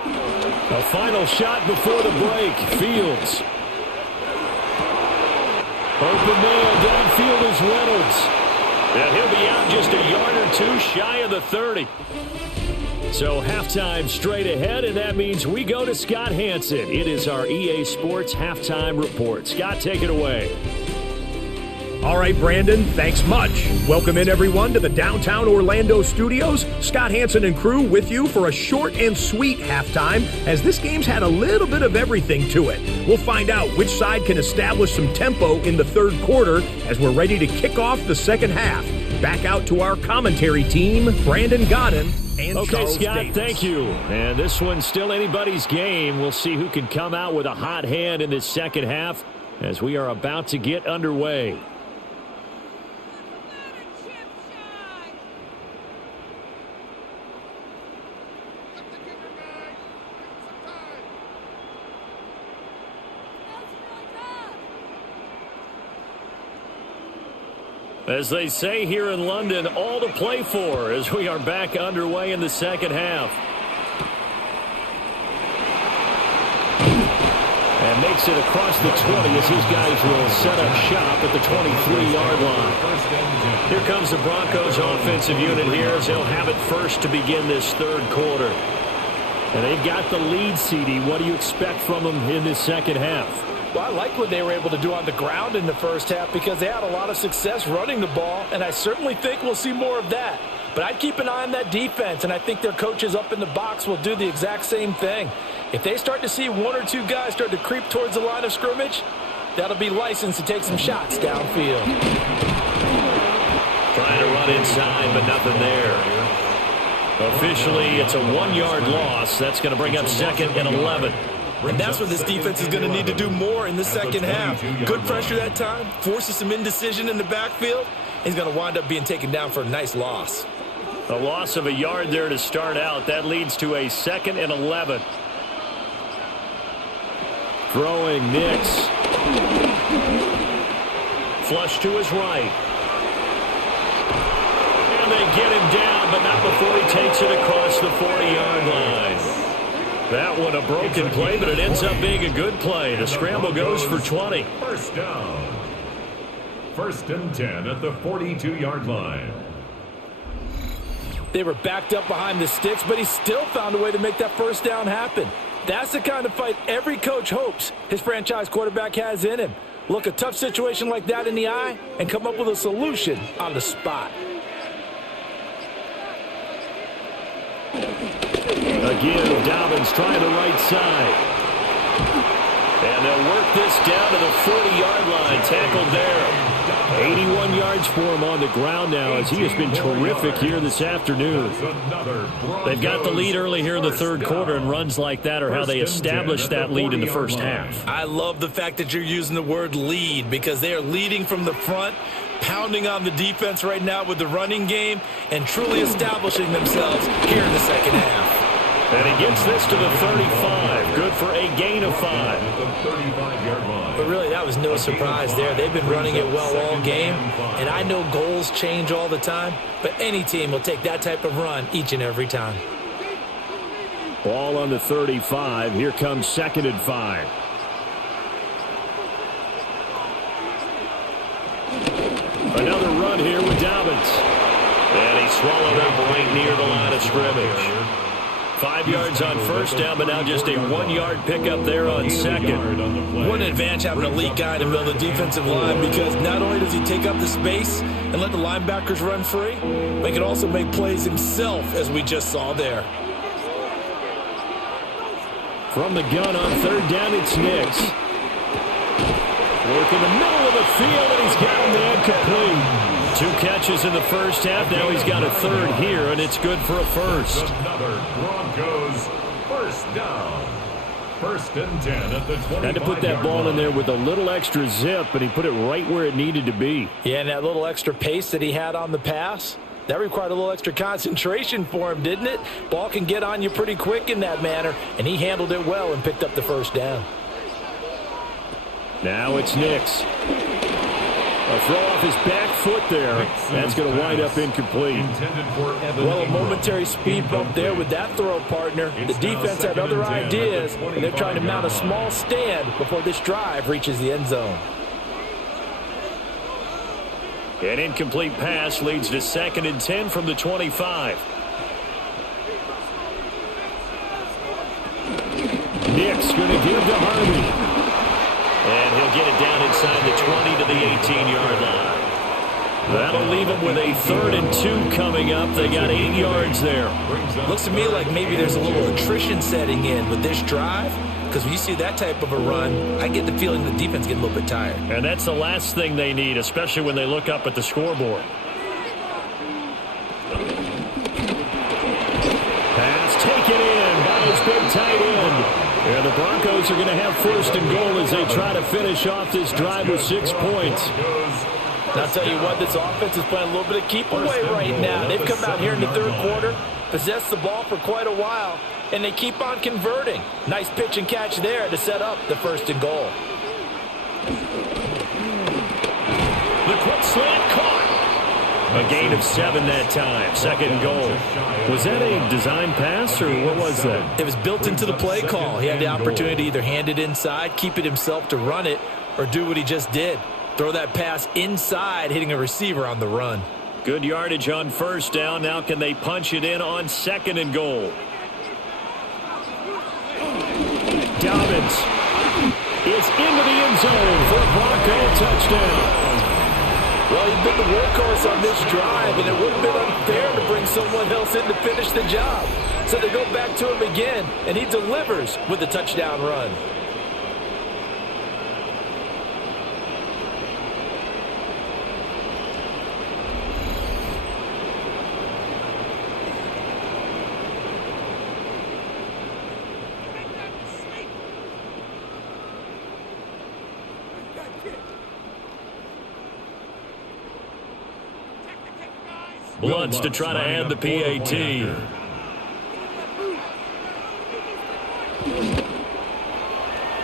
A final shot before the break. Fields. Open man downfield is Reynolds. And he'll be out just a yard or 2 shy of the 30. So halftime straight ahead, and that means we go to Scott Hansen. It is our EA Sports halftime report. Scott, take it away. All right, Brandon, thanks much. Welcome in, everyone, to the downtown Orlando studios. Scott Hansen and crew with you for a short and sweet halftime, as this game's had a little bit of everything to it. We'll find out which side can establish some tempo in the third quarter as we're ready to kick off the second half. Back out to our commentary team, Brandon Godden and Charles Scott, Davis. thank you. And this one's still anybody's game. We'll see who can come out with a hot hand in this second half as we are about to get underway. As they say here in London, all to play for as we are back underway in the second half. And makes it across the 20 as his guys will set up shop at the 23-yard line. Here comes the Broncos offensive unit here as they'll have it first to begin this third quarter. And they've got the lead, CD. What do you expect from them in this second half? Well, I like what they were able to do on the ground in the first half because they had a lot of success running the ball, and I certainly think we'll see more of that. But I'd keep an eye on that defense, and I think their coaches up in the box will do the exact same thing. If they start to see 1 or 2 guys start to creep towards the line of scrimmage, that'll be licensed to take some shots downfield. Trying to run inside, but nothing there. Officially, it's a 1-yard loss. That's going to bring up 2nd and 11. And that's what this defense is going to need to do more in the second half. Good pressure that time, forces some indecision in the backfield. He's going to wind up being taken down for a nice loss. A loss of a yard there to start out. That leads to a 2nd and 11. Throwing Nix. Flush to his right. And And they get him down, but not before he takes it across the 40-yard line. That one a broken play, but it ends up being a good play. The scramble goes for 20. First down. 1st and 10 at the 42-yard line. They were backed up behind the sticks, but he still found a way to make that first down happen. That's the kind of fight every coach hopes his franchise quarterback has in him. Look a tough situation like that in the eye and come up with a solution on the spot. Again, Dobbins trying the right side. And they'll work this down to the 40-yard line. Tackled there. 81 yards for him on the ground now as he has been terrific here this afternoon. They've got the lead early here in the third quarter, and runs like that are how they establish that lead in the first half. I love the fact that you're using the word lead because they are leading from the front, pounding on the defense right now with the running game, and truly establishing themselves here in the second half. And he gets this to the 35. Good for a gain of 5. But really, that was no surprise there. They've been running it well all game. And I know goals change all the time, but any team will take that type of run each and every time. Ball on the 35. Here comes 2nd and 5. Another run here with Dobbins. And he swallowed up right near the line of scrimmage. 5 yards on first down, but now just a 1-yard pickup there on second. What an advantage having an elite guy in the middle of the defensive line, because not only does he take up the space and let the linebackers run free, but he can also make plays himself, as we just saw there. From the gun on 3rd down, it's Nix. Work in the middle of the field, and he's got a man complete. 2 catches in the first half. Now he's got a 3rd here, and it's good for a first. Another Broncos first down. 1st and 10 at the 25-yard Had to put that ball in there with a little extra zip, but he put it right where it needed to be. Yeah, and that little extra pace that he had on the pass, that required a little extra concentration for him, didn't it? Ball can get on you pretty quick in that manner, and he handled it well and picked up the first down. Now it's Nix. A throw off his back foot there. That's going to wind up incomplete. Well, a momentary speed bump there with that throw, partner. The defense had other ideas, and they're trying to mount a small stand before this drive reaches the end zone. An incomplete pass leads to 2nd and 10 from the 25. Nix going to give to Harvey. And he'll get it down inside the 20 to the 18-yard line. That'll leave him with a 3rd and 2 coming up. They got 8 yards there. Looks to me like maybe there's a little attrition setting in with this drive, because when you see that type of a run, I get the feeling the defense getting a little bit tired. And that's the last thing they need, especially when they look up at the scoreboard. Pass taken in by his big tight end. And the Broncos are going to have 1st and goal as they try to finish off this drive with 6 points. And I'll tell you what, this offense is playing a little bit of keep away right now. They've come out here in the 3rd quarter, possessed the ball for quite a while, and they keep on converting. Nice pitch and catch there to set up the 1st and goal. The quick slant caught. A gain of 7 that time. 2nd and goal. Was that a design pass, or what was that? It was built into the play call. He had the opportunity to either hand it inside, keep it himself to run it, or do what he just did. Throw that pass inside, hitting a receiver on the run. Good yardage on 1st down. Now can they punch it in on 2nd and goal? Dobbins is into the end zone for a Bronco touchdown. Well, he's been the workhorse on this drive, and it would have been unfair to bring someone else in to finish the job. So they go back to him again, and he delivers with a touchdown run. Bloods to try to add the PAT.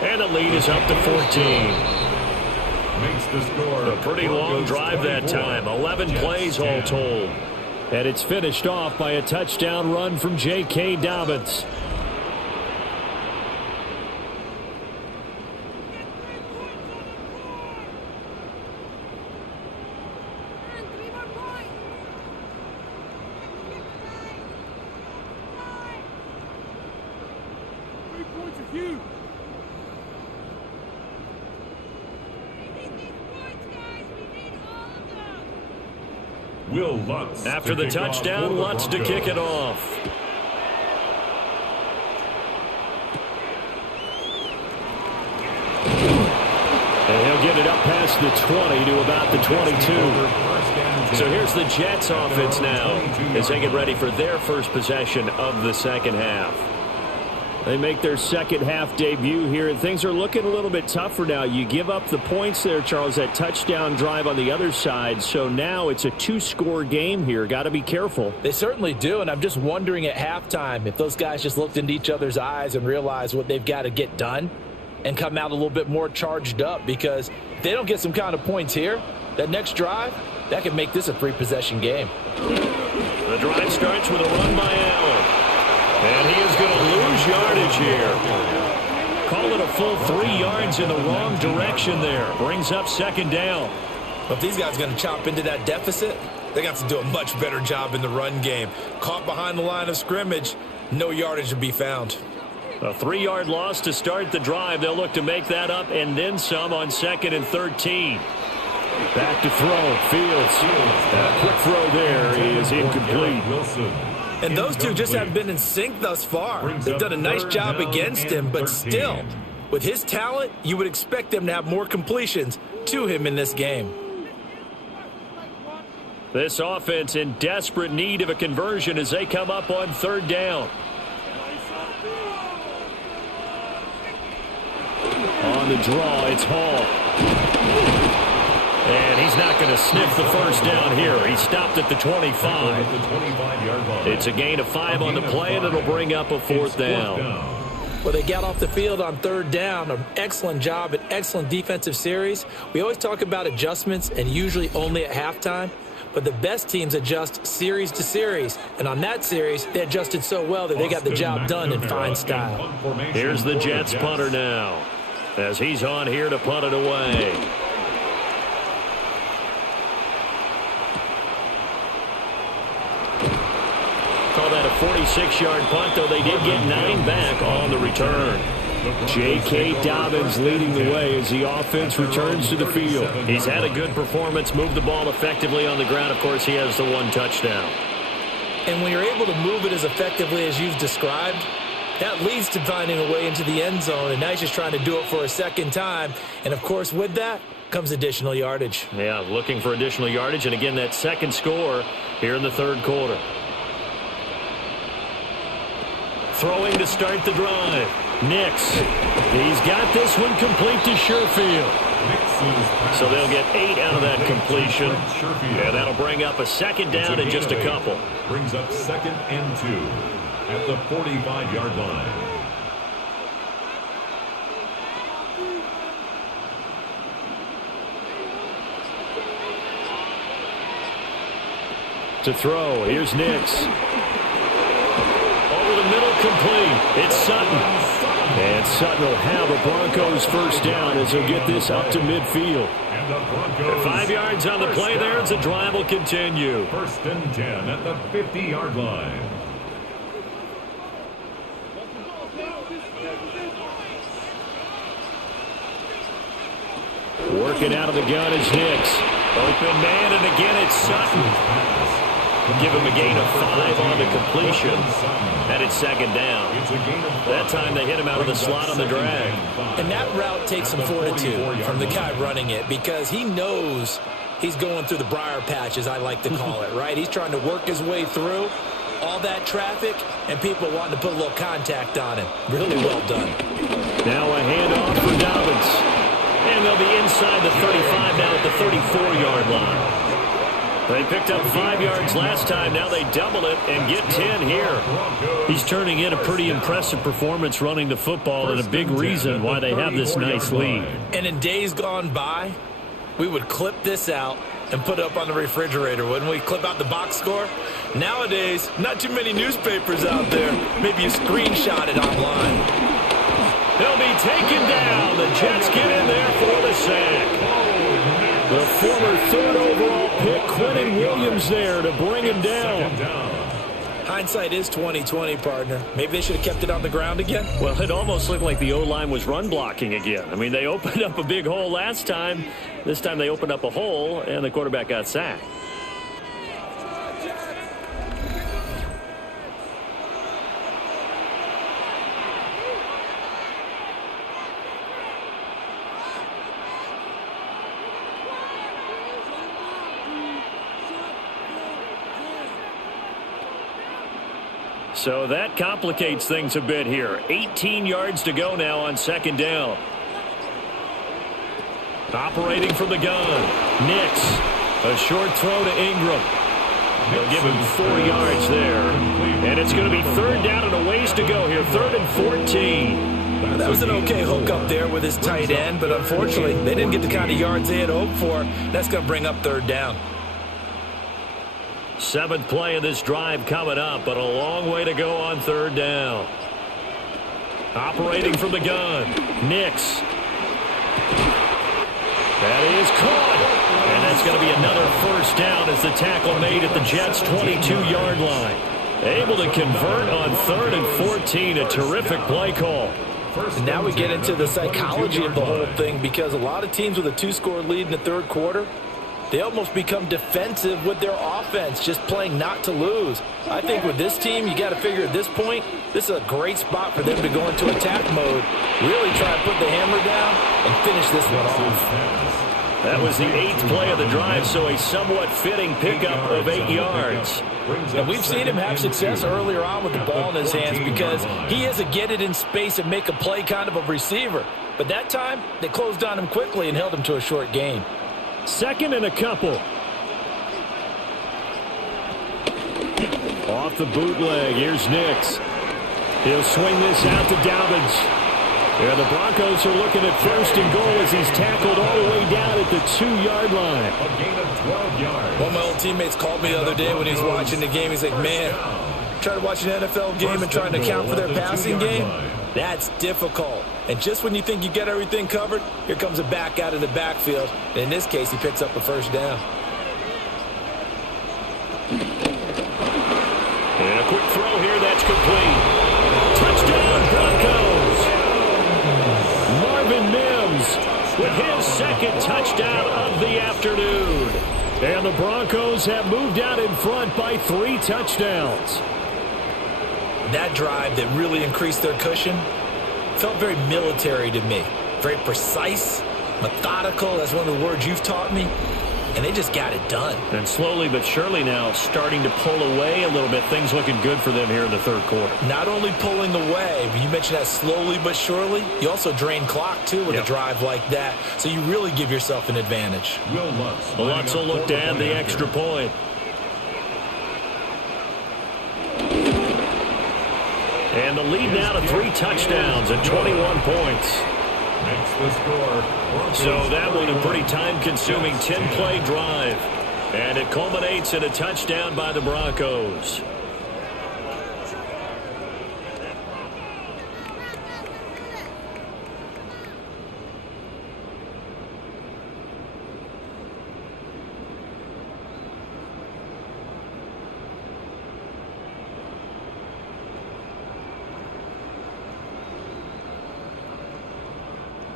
And the lead is up to 14. Makes the score. A pretty long drive that time. 11 plays all told. And it's finished off by a touchdown run from J.K. Dobbins. After the touchdown, Lutz to kick it off. And he'll get it up past the 20 to about the 22. So here's the Jets offense now as they get ready for their first possession of the second half. They make their second half debut here, and things are looking a little bit tougher now. You give up the points there, Charles, that touchdown drive on the other side. So now it's a two-score game here. Got to be careful. They certainly do, and I'm just wondering at halftime if those guys just looked into each other's eyes and realized what they've got to get done and come out a little bit more charged up, because if they don't get some kind of points here, that next drive, that could make this a three-possession game. The drive starts with a run by Allen. And he is going to lose yardage here. Call it a full 3 yards in the wrong direction there. Brings up second down. But if these guys are going to chop into that deficit, they got to do a much better job in the run game. Caught behind the line of scrimmage, no yardage to be found. A 3-yard loss to start the drive. They'll look to make that up and then some on 2nd and 13. Back to throw. Fields. A quick throw there is incomplete. And those two just haven't been in sync thus far. They've done a nice job against him, but still, with his talent, you would expect them to have more completions to him in this game. This offense in desperate need of a conversion as they come up on 3rd down. On the draw, it's Hall. And he's not going to sniff the first down here. He stopped at the 25. It's a gain of 5 on the play, and it'll bring up a 4th down. Well, they got off the field on 3rd down. An excellent job, an excellent defensive series. We always talk about adjustments, and usually only at halftime. But the best teams adjust series to series. And on that series, they adjusted so well that they got the job done in fine style. Here's the Jets punter now, as he's on here to punt it away. Call that a 46-yard punt, though they did get 9 back on the return. J.K. Dobbins leading the way as the offense returns to the field. He's had a good performance, moved the ball effectively on the ground. Of course, he has the 1 touchdown. And when you're able to move it as effectively as you've described, that leads to finding a way into the end zone, and now he's just trying to do it for a second time. And, of course, with that comes additional yardage. Yeah, looking for additional yardage, and again, that second score here in the 3rd quarter. Throwing to start the drive. Nix. He's got this one complete to Sherfield. So they'll get 8 out of that completion. And that'll bring up a 2nd down in just a couple. Brings up 2nd and 2 at the 45-yard line. To throw. Here's Nix. Over the middle, complete. It's Sutton. And Sutton will have a Broncos first down as he'll get this up to midfield. 5 yards on the play there as the drive will continue. 1st and 10 at the 50-yard line. Working out of the gun is Nix. Open man, and again it's Sutton. Give him a gain of 5 on the completion. And it's 2nd down. That time they hit him out of the slot on the drag. And that route takes some fortitude from the guy running it, because he knows he's going through the briar patch, as I like to call it, right? He's trying to work his way through all that traffic and people wanting to put a little contact on him. Really well done. Now a handoff for Dobbins. And they'll be inside the 35 now at the 34-yard line. They picked up 5 yards last time. Now they double it and get 10 here. He's turning in a pretty impressive performance running the football, and a big reason why they have this nice lead. And in days gone by, we would clip this out and put it up on the refrigerator, wouldn't we? Clip out the box score. Nowadays, not too many newspapers out there. Maybe you screenshot it online. He'll be taken down. The Jets get in there for the sack. The former third overall pick, Quentin Williams, there to bring him down. Hindsight is 20/20, partner. Maybe they should have kept it on the ground again. Well, it almost looked like the O-line was run blocking again. I mean, they opened up a big hole last time. This time they opened up a hole, and the quarterback got sacked. So that complicates things a bit here. 18 yards to go now on second down. Operating from the gun. Nix. A short throw to Ingram. They'll give him 4 yards there. And it's going to be third down and a ways to go here. 3rd and 14. That was an okay hook up there with his tight end, but unfortunately, they didn't get the kind of yards they had hoped for. That's going to bring up third down. 7th play of this drive coming up, but a long way to go on third down. Operating from the gun. Nix. That is caught. And that's going to be another first down as the tackle made at the Jets' 22-yard line. Able to convert on 3rd and 14. A terrific play call. And now we get into the psychology of the whole thing, because a lot of teams with a 2-score lead in the third quarter, they almost become defensive with their offense, just playing not to lose. I think with this team, you got to figure at this point, this is a great spot for them to go into attack mode, really try to put the hammer down and finish this one off. That was the 8th play of the drive, so a somewhat fitting pickup of 8 yards. And we've seen him have success earlier on with the ball in his hands because he is a get it in space and make a play kind of a receiver. But that time, they closed on him quickly and held him to a short gain. 2nd and a couple. Off the bootleg. Here's Nix. He'll swing this out to Dobbins. Yeah, the Broncos are looking at 1st and goal as he's tackled all the way down at the 2-yard line. A gain of 12 yards. One of my old teammates called me the other day when he was watching the game. He's like, man, trying to watch an NFL game and trying to account for their passing game, that's difficult. And just when you think you get everything covered, here comes a back out of the backfield. And in this case, he picks up a first down. And a quick throw here, that's complete. Touchdown, Broncos. Marvin Mims with his 2nd touchdown of the afternoon. And the Broncos have moved out in front by 3 touchdowns. That drive that really increased their cushion felt very military to me. Very precise, methodical. That's one of the words you've taught me. And they just got it done. And slowly but surely now starting to pull away a little bit. Things looking good for them here in the third quarter. Not only pulling away, but you mentioned that slowly but surely. You also drain clock, too, with a drive like that. So you really give yourself an advantage. Lutz will look to add the extra point. And the lead now to 3 touchdowns and 21 points. Makes the score. So that one a pretty time-consuming 10-play drive. And it culminates in a touchdown by the Broncos.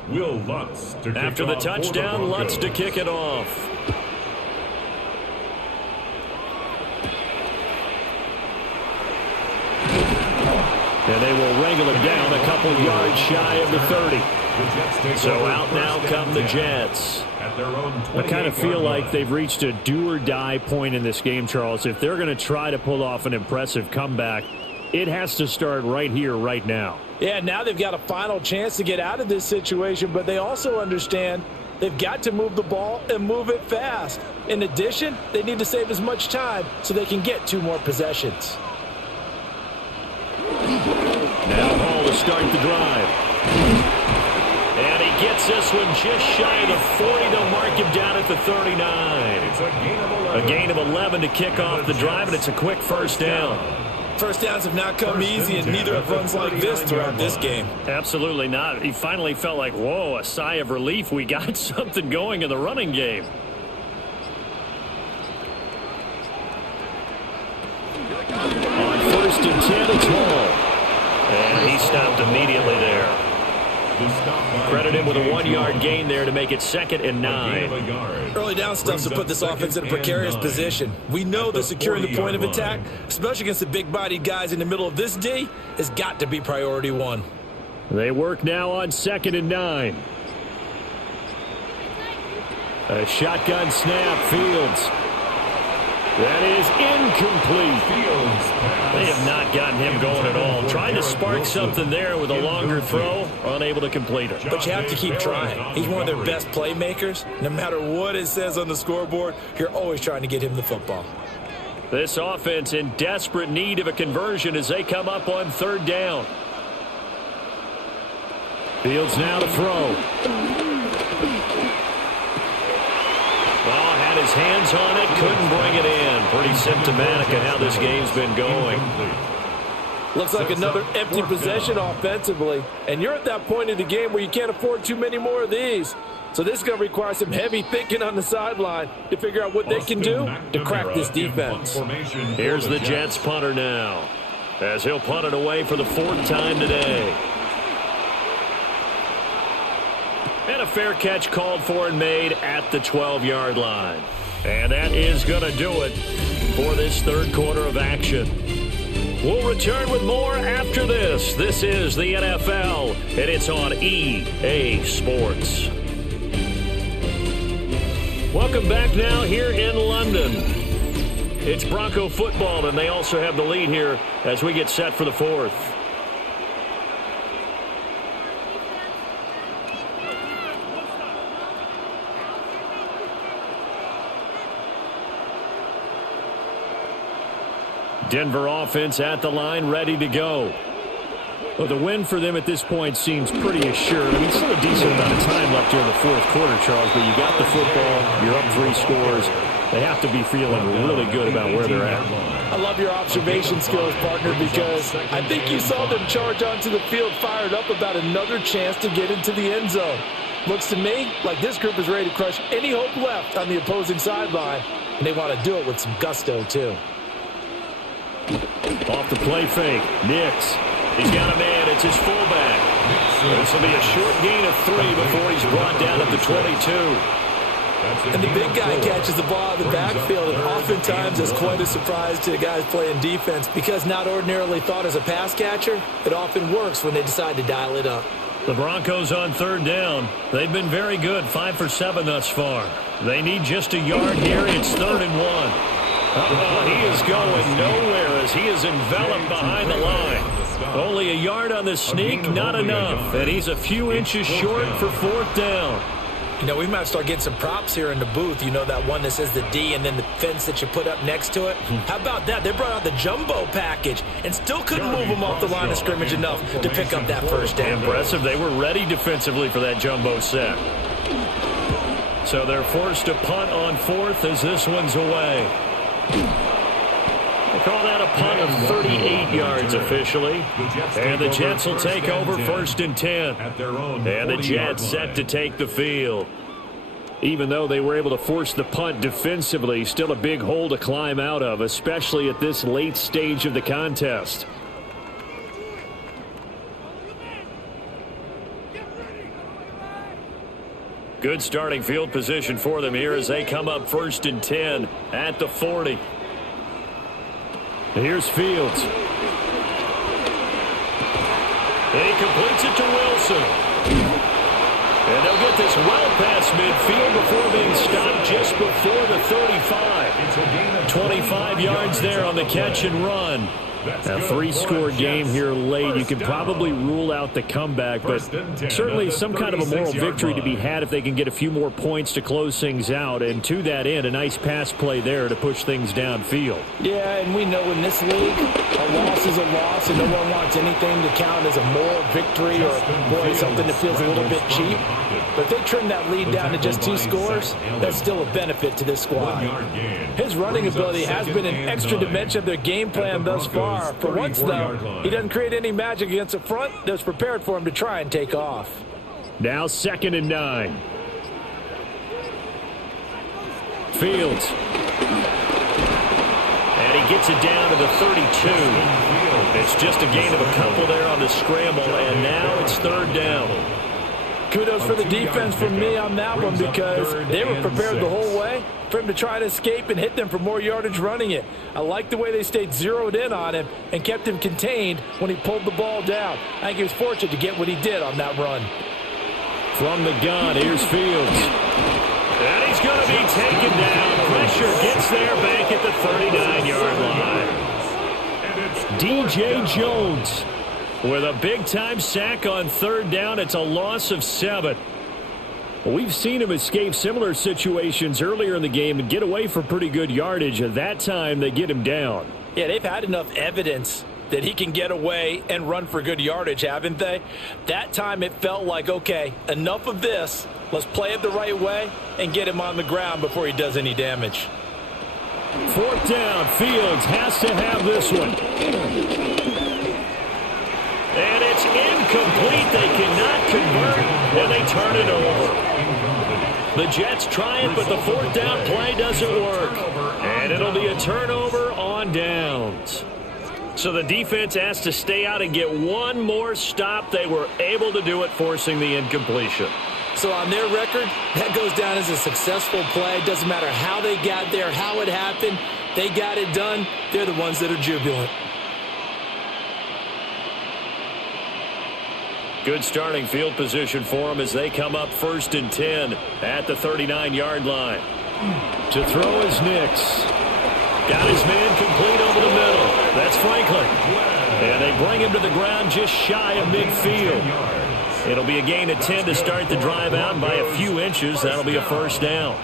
Will Lutz to kick After the off touchdown, for the Lutz to Broncos. kick it off. And they will wrangle him down a couple yards shy of the 30. So out now come the Jets. I kind of feel like they've reached a do-or-die point in this game, Charles. If they're going to try to pull off an impressive comeback, it has to start right here, right now. Yeah, now they've got a final chance to get out of this situation, but they also understand they've got to move the ball and move it fast. In addition, they need to save as much time so they can get 2 more possessions. Now Hall to start the drive. And he gets this one just shy of the 40. They'll mark him down at the 39. It's a gain of 11 to kick off the drive, and it's a quick first down. First downs have not come easy, and neither have runs like this throughout this game. Absolutely not. He finally felt like, whoa, a sigh of relief. We got something going in the running game. On 1st and 10, it's Hall. And he stopped immediately there. Credit him with a 1-yard gain there to make it 2nd and 9. Early down stuff to put this offense in a precarious position. We know that securing the point of attack, especially against the big-bodied guys in the middle of this D, has got to be priority 1. They work now on 2nd and 9. A shotgun snap, Fields. That is incomplete. They have not gotten him going at all. Trying to spark something there with a longer throw, unable to complete it. But you have to keep trying. He's one of their best playmakers. No matter what it says on the scoreboard, you're always trying to get him the football. This offense in desperate need of a conversion as they come up on 3rd down. Fields now to throw. Had his hands on it, couldn't bring it in. Pretty symptomatic of how this game's been going. Looks like another empty possession offensively. And you're at that point in the game where you can't afford too many more of these. So this is going to require some heavy thinking on the sideline to figure out what they can do to crack this defense. Here's the Jets punter now, as he'll punt it away for the 4th time today. And a fair catch called for and made at the 12-yard line. And that is going to do it for this 3rd quarter of action. We'll return with more after this. This is the NFL, and it's on EA Sports. Welcome back now here in London. It's Bronco football, and they also have the lead here as we get set for the 4th. Denver offense at the line, ready to go. Well, the win for them at this point seems pretty assured. I mean, still a decent amount of time left here in the 4th quarter, Charles, but you got the football, you're up 3 scores. They have to be feeling really good about where they're at. I love your observation skills, partner, because I think you saw them charge onto the field fired up about another chance to get into the end zone. Looks to me like this group is ready to crush any hope left on the opposing sideline, and they want to do it with some gusto, too. Off the play fake, Nix. He's got a man. It's his fullback. This will be a short gain of 3 before he's brought down at the 22. And the big guy catches the ball in the backfield, and oftentimes it's quite a surprise to the guys playing defense because not ordinarily thought as a pass catcher, it often works when they decide to dial it up. The Broncos on 3rd down. They've been very good, 5 for 7 thus far. They need just a yard here. It's 3rd and 1. He is going nowhere as he is enveloped behind the line. Only a yard on the sneak, not enough. And he's a few inches short for 4th down. You know, we might start getting some props here in the booth. You know, that one that says the D and then the fence that you put up next to it? How about that? They brought out the jumbo package and still couldn't move them off the line of scrimmage enough to pick up that 1st down. Impressive. They were ready defensively for that jumbo set. So they're forced to punt on 4th as this one's away. They call that a punt of 38 yards officially. And the Jets will take over 1st and 10. And the Jets set to take the field. Even though they were able to force the punt defensively, still a big hole to climb out of, especially at this late stage of the contest. Good starting field position for them here as they come up 1st and 10 at the 40. Here's Fields. And he completes it to Wilson. And they'll get this well past midfield before being stopped just before the 35. 25 yards there on the catch and run. A three-score game here late. You can probably rule out the comeback, but certainly some kind of a moral victory to be had if they can get a few more points to close things out. And to that end, a nice pass play there to push things downfield. Yeah, and we know in this league, a loss is a loss, and no one wants anything to count as a moral victory or, boy, something that feels a little bit cheap. But if they trim that lead down to just 2 scores, that's still a benefit to this squad. His running ability has been an extra dimension of their game plan thus far. For once, though, he doesn't create any magic against a front that's prepared for him to try and take off. Now 2nd and 9. Fields. And he gets it down to the 32. It's just a gain of a couple there on the scramble, and now it's 3rd down. Kudos for the defense from me on that one, because they were prepared the whole way for him to try to escape and hit them for more yardage running it. I like the way they stayed zeroed in on him and kept him contained when he pulled the ball down. I think he was fortunate to get what he did on that run. From the gun, here's Fields. And he's going to be taken down. Pressure gets there back at the 39-yard line. DJ Jones with a big-time sack on 3rd down. It's a loss of 7. We've seen him escape similar situations earlier in the game and get away for pretty good yardage. At that time, they get him down. Yeah, they've had enough evidence that he can get away and run for good yardage, haven't they? That time it felt like, okay, enough of this. Let's play it the right way and get him on the ground before he does any damage. 4th down. Fields has to have this one. And it's incomplete. They cannot convert, and they turn it over. The Jets try it, but the 4th down play doesn't work. And it'll be a turnover on downs. So the defense has to stay out and get one more stop. They were able to do it, forcing the incompletion. So on their record, that goes down as a successful play. Doesn't matter how they got there, how it happened. They got it done. They're the ones that are jubilant. Good starting field position for them as they come up 1st and 10 at the 39-yard line. To throw is Nix. Got his man complete over the middle. That's Franklin. And they bring him to the ground just shy of midfield. It'll be a gain of 10 to start the drive out by a few inches. That'll be a 1st down.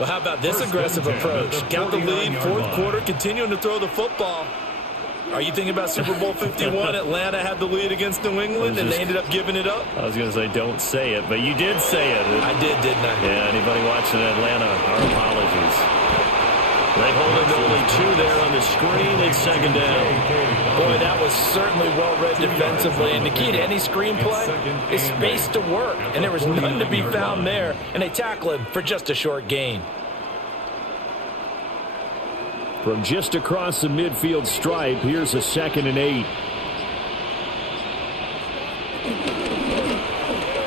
Well, how about this aggressive approach? Got the lead, 4th quarter, continuing to throw the football. Are you thinking about Super Bowl 51? Atlanta had the lead against New England, and they ended up giving it up? I was going to say, don't say it, but you did say it. I did, didn't I? Yeah, anybody watching Atlanta, our apologies. They hold it to only 2 there on the screen. It's 2nd down. Boy, that was certainly well-read defensively, and the key to any screenplay is space to work, and there was none to be found there, and they tackle him for just a short gain. From just across the midfield stripe, here's a 2nd and 8.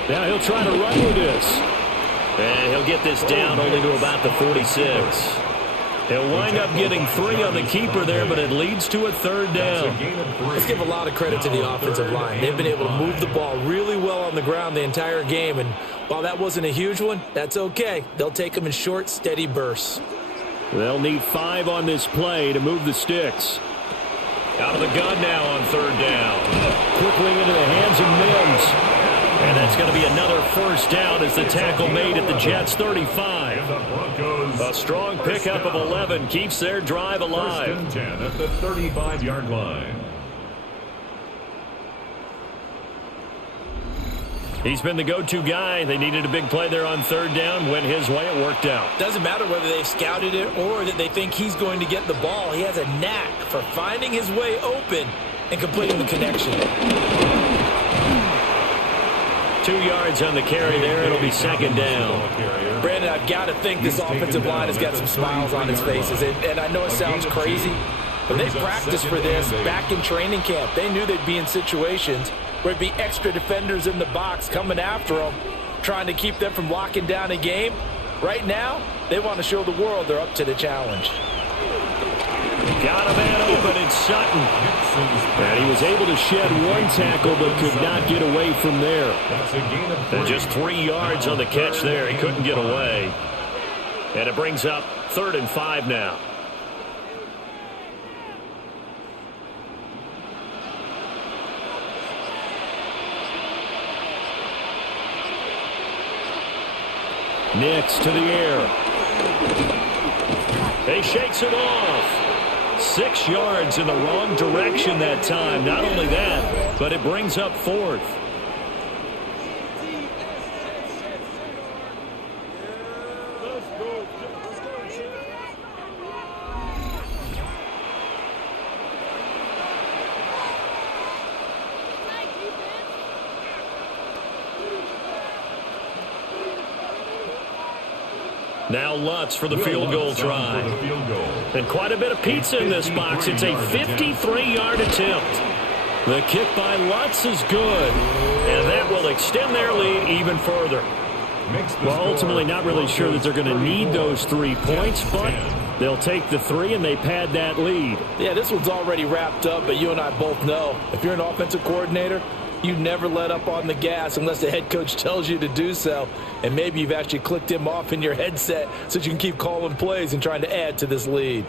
Now he'll try to run with this. And he'll get this down only to about the 46. He'll wind up getting 3 on the keeper there, but it leads to a 3rd down. Let's give a lot of credit to the offensive line. They've been able to move the ball really well on the ground the entire game, and while that wasn't a huge one, that's okay. They'll take them in short, steady bursts. They'll need 5 on this play to move the sticks. Out of the gun now on 3rd down. Quickly into the hands of Mims. And that's going to be another 1st down as the tackle made at the Jets' 35. A strong pickup of 11 keeps their drive alive. 1st and 10 at the 35-yard line. He's been the go-to guy. They needed a big play there on 3rd down. Went his way. It worked out. Doesn't matter whether they've scouted it or that they think he's going to get the ball. He has a knack for finding his way open and completing the connection. 2 yards on the carry there. It'll be 2nd down. Brandon, I've got to think this offensive line has got some smiles on its faces. And I know it sounds crazy, but they practiced for this back in training camp. They knew they'd be in situations where it'd be extra defenders in the box coming after them, trying to keep them from locking down a game. Right now, they want to show the world they're up to the challenge. Got a man open, it's Sutton. And he was able to shed 1 tackle, but could not get away from there. And just 3 yards on the catch there. He couldn't get away. And it brings up 3rd and 5 now. Nix to the air. He shakes it off. 6 yards in the wrong direction that time. Not only that, but it brings up 4th. Now Lutz for the field goal try. And quite a bit of pizza in this box. It's a 53-yard attempt. The kick by Lutz is good. And that will extend their lead even further. Well, ultimately not really sure that they're going to need those 3 points, but they'll take the 3 and they pad that lead. Yeah, this one's already wrapped up, but you and I both know if you're an offensive coordinator, you never let up on the gas unless the head coach tells you to do so. And maybe you've actually clicked him off in your headset so you can keep calling plays and trying to add to this lead.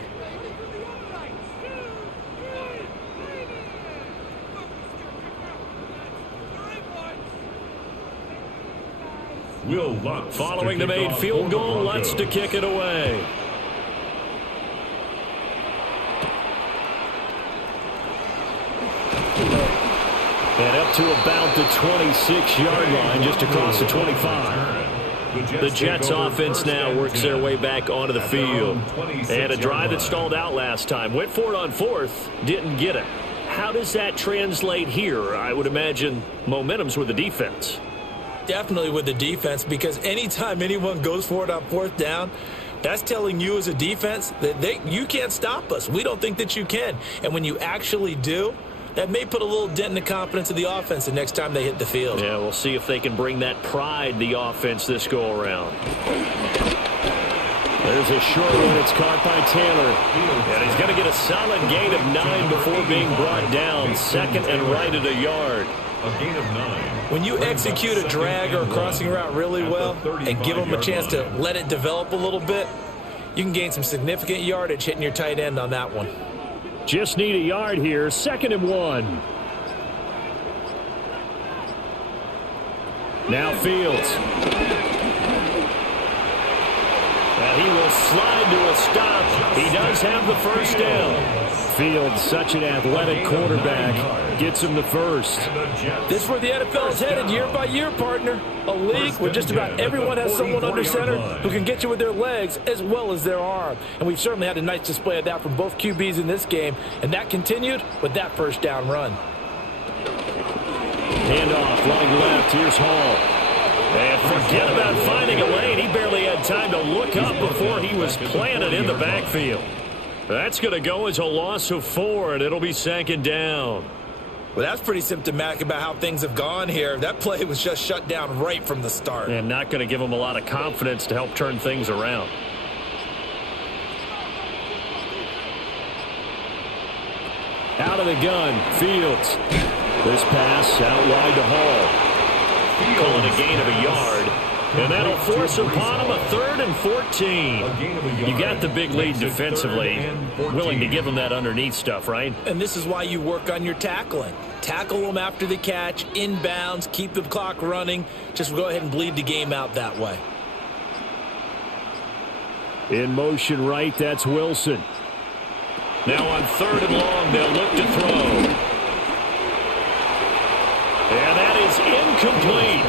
Will Lutz following the made field goal, Lutz to kick it away. And up to about the 26-yard line, just across the 25. The Jets offense now works their way back onto the field. And a drive that stalled out last time. Went for it on 4th, didn't get it. How does that translate here? I would imagine momentum's with the defense. Definitely with the defense, because anytime anyone goes for it on 4th down, that's telling you as a defense that you can't stop us. We don't think that you can. And when you actually do, that may put a little dent in the confidence of the offense the next time they hit the field. Yeah, we'll see if they can bring that pride, the offense, this go-around. There's a short one. It's caught by Taylor. And he's going to get a solid gain of 9 before being brought down. 2nd and right at a yard. A gain of 9. When you execute a drag or a crossing route really well and give them a chance to let it develop a little bit, you can gain some significant yardage hitting your tight end on that one. Just need a yard here. 2nd and 1. Now Fields. And he will slide to a stop. He does have the first down. Fields, such an athletic quarterback, gets him the first. This is where the NFL is headed year by year, partner. A league where just about everyone has someone under center who can get you with their legs as well as their arm. And we've certainly had a nice display of that from both QBs in this game. And that continued with that first down run. Handoff, running left. Here's Hall. And forget about finding a lane. He barely had time to look up before he was planted in the backfield. That's going to go as a loss of 4, and it'll be 2nd down. Well, that's pretty symptomatic about how things have gone here. That play was just shut down right from the start. And not going to give them a lot of confidence to help turn things around. Out of the gun, Fields. This pass out wide to Hall. Calling a gain of a yard. And that'll force upon him a 3rd and 14. You got the big lead defensively. Willing to give him that underneath stuff, right? And this is why you work on your tackling. Tackle them after the catch, inbounds, keep the clock running. Just go ahead and bleed the game out that way. In motion right, that's Wilson. Now on 3rd and long, they'll look to throw. And that is incomplete.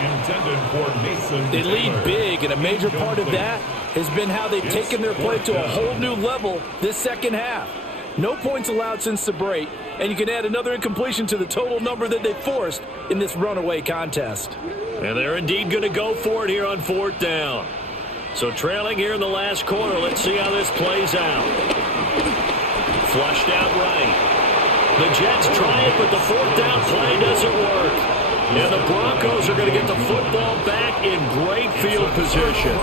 Intended for Mason. They lead big, and a major part of that has been how they've taken their play to a whole new level this second half. No points allowed since the break, and you can add another incompletion to the total number that they forced in this runaway contest. And they're indeed going to go for it here on 4th down. So trailing here in the last quarter, let's see how this plays out. Flushed out right. The Jets try it, but the 4th down play doesn't work. And the Broncos are going to get the football back in great field position.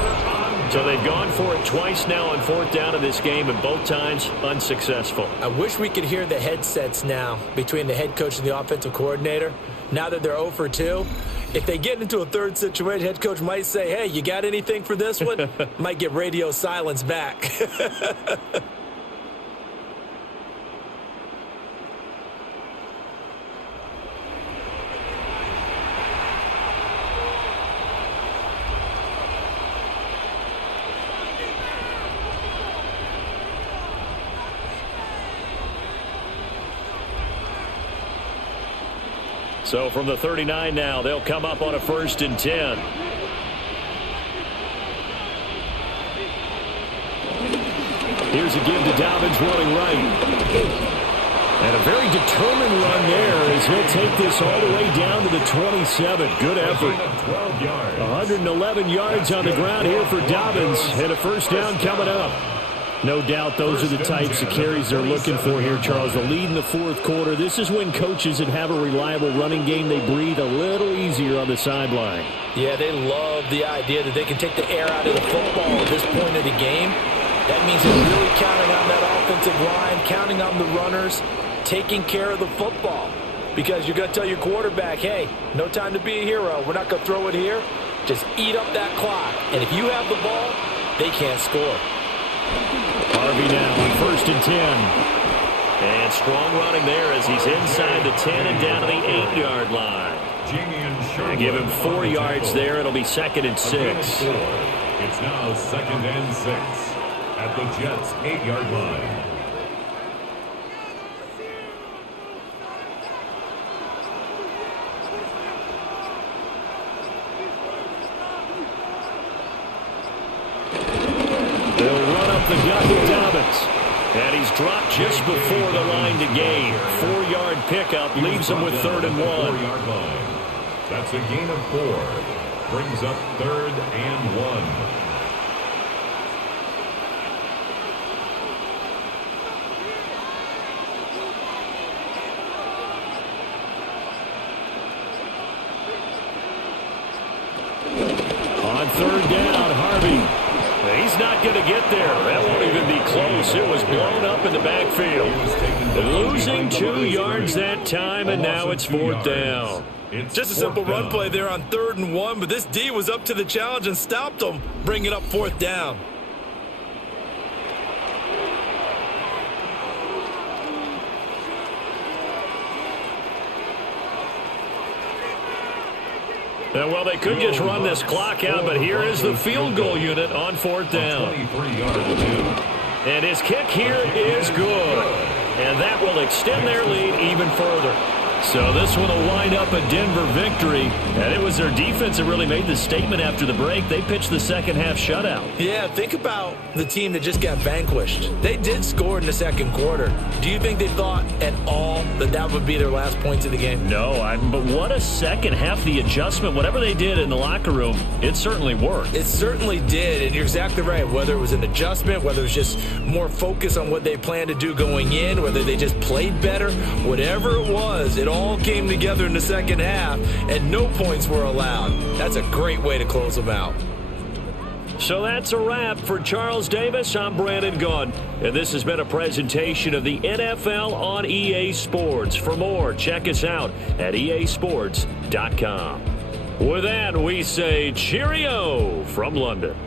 So they've gone for it twice now on 4th down in this game, and both times unsuccessful. I wish we could hear the headsets now between the head coach and the offensive coordinator. Now that they're 0 for 2, if they get into a 3rd situation, head coach might say, hey, you got anything for this one? Might get radio silence back. So from the 39 now, they'll come up on a 1st and 10. Here's a give to Dobbins running right. And a very determined run there as he'll take this all the way down to the 27. Good effort. 111 yards on the ground here for Dobbins. And a 1st down coming up. No doubt those are the types of carries they're looking for here, Charles. The lead in the 4th quarter. This is when coaches that have a reliable running game, they breathe a little easier on the sideline. Yeah, they love the idea that they can take the air out of the football at this point of the game. That means they're really counting on that offensive line, counting on the runners, taking care of the football. Because you're going to tell your quarterback, hey, no time to be a hero. We're not going to throw it here. Just eat up that clock. And if you have the ball, they can't score. Harvey now on 1st and 10. And strong running there as he's inside the 10 and down to the 8-yard line. They give him 4 yards there. It'll be 2nd and 6. It's now 2nd and 6 at the Jets' 8-yard line. The gut with Dobbins. And he's dropped just before the line to gain. 4-yard pickup leaves him with 3rd and 1. 4-yard line. That's a gain of 4. Brings up 3rd and 1. On 3rd down, Harvey. He's not going to get there. That won't even be close. It was blown up in the backfield. Losing 2 yards that time, and now it's 4th down. Just a simple run play there on 3rd and 1, but this D was up to the challenge and stopped him, bringing up 4th down. Well, they could just run this clock out, but here is the field goal unit on 4th down. And his kick here is good. And that will extend their lead even further. So this one will wind up a Denver victory. And it was their defense that really made the statement after the break. They pitched the second-half shutout. Yeah, think about the team that just got vanquished. They did score in the 2nd quarter. Do you think they thought at all that that would be their last points of the game? No, but what a second half. The adjustment, whatever they did in the locker room, it certainly worked. It certainly did, and you're exactly right. Whether it was an adjustment, whether it was just more focus on what they planned to do going in, whether they just played better, whatever it was, it all came together in the 2nd half, and no points were allowed. That's a great way to close them out. So that's a wrap for Charles Davis. I'm Brandon Gunn, and this has been a presentation of the NFL on EA Sports. For more, check us out at easports.com. With that, we say cheerio from London.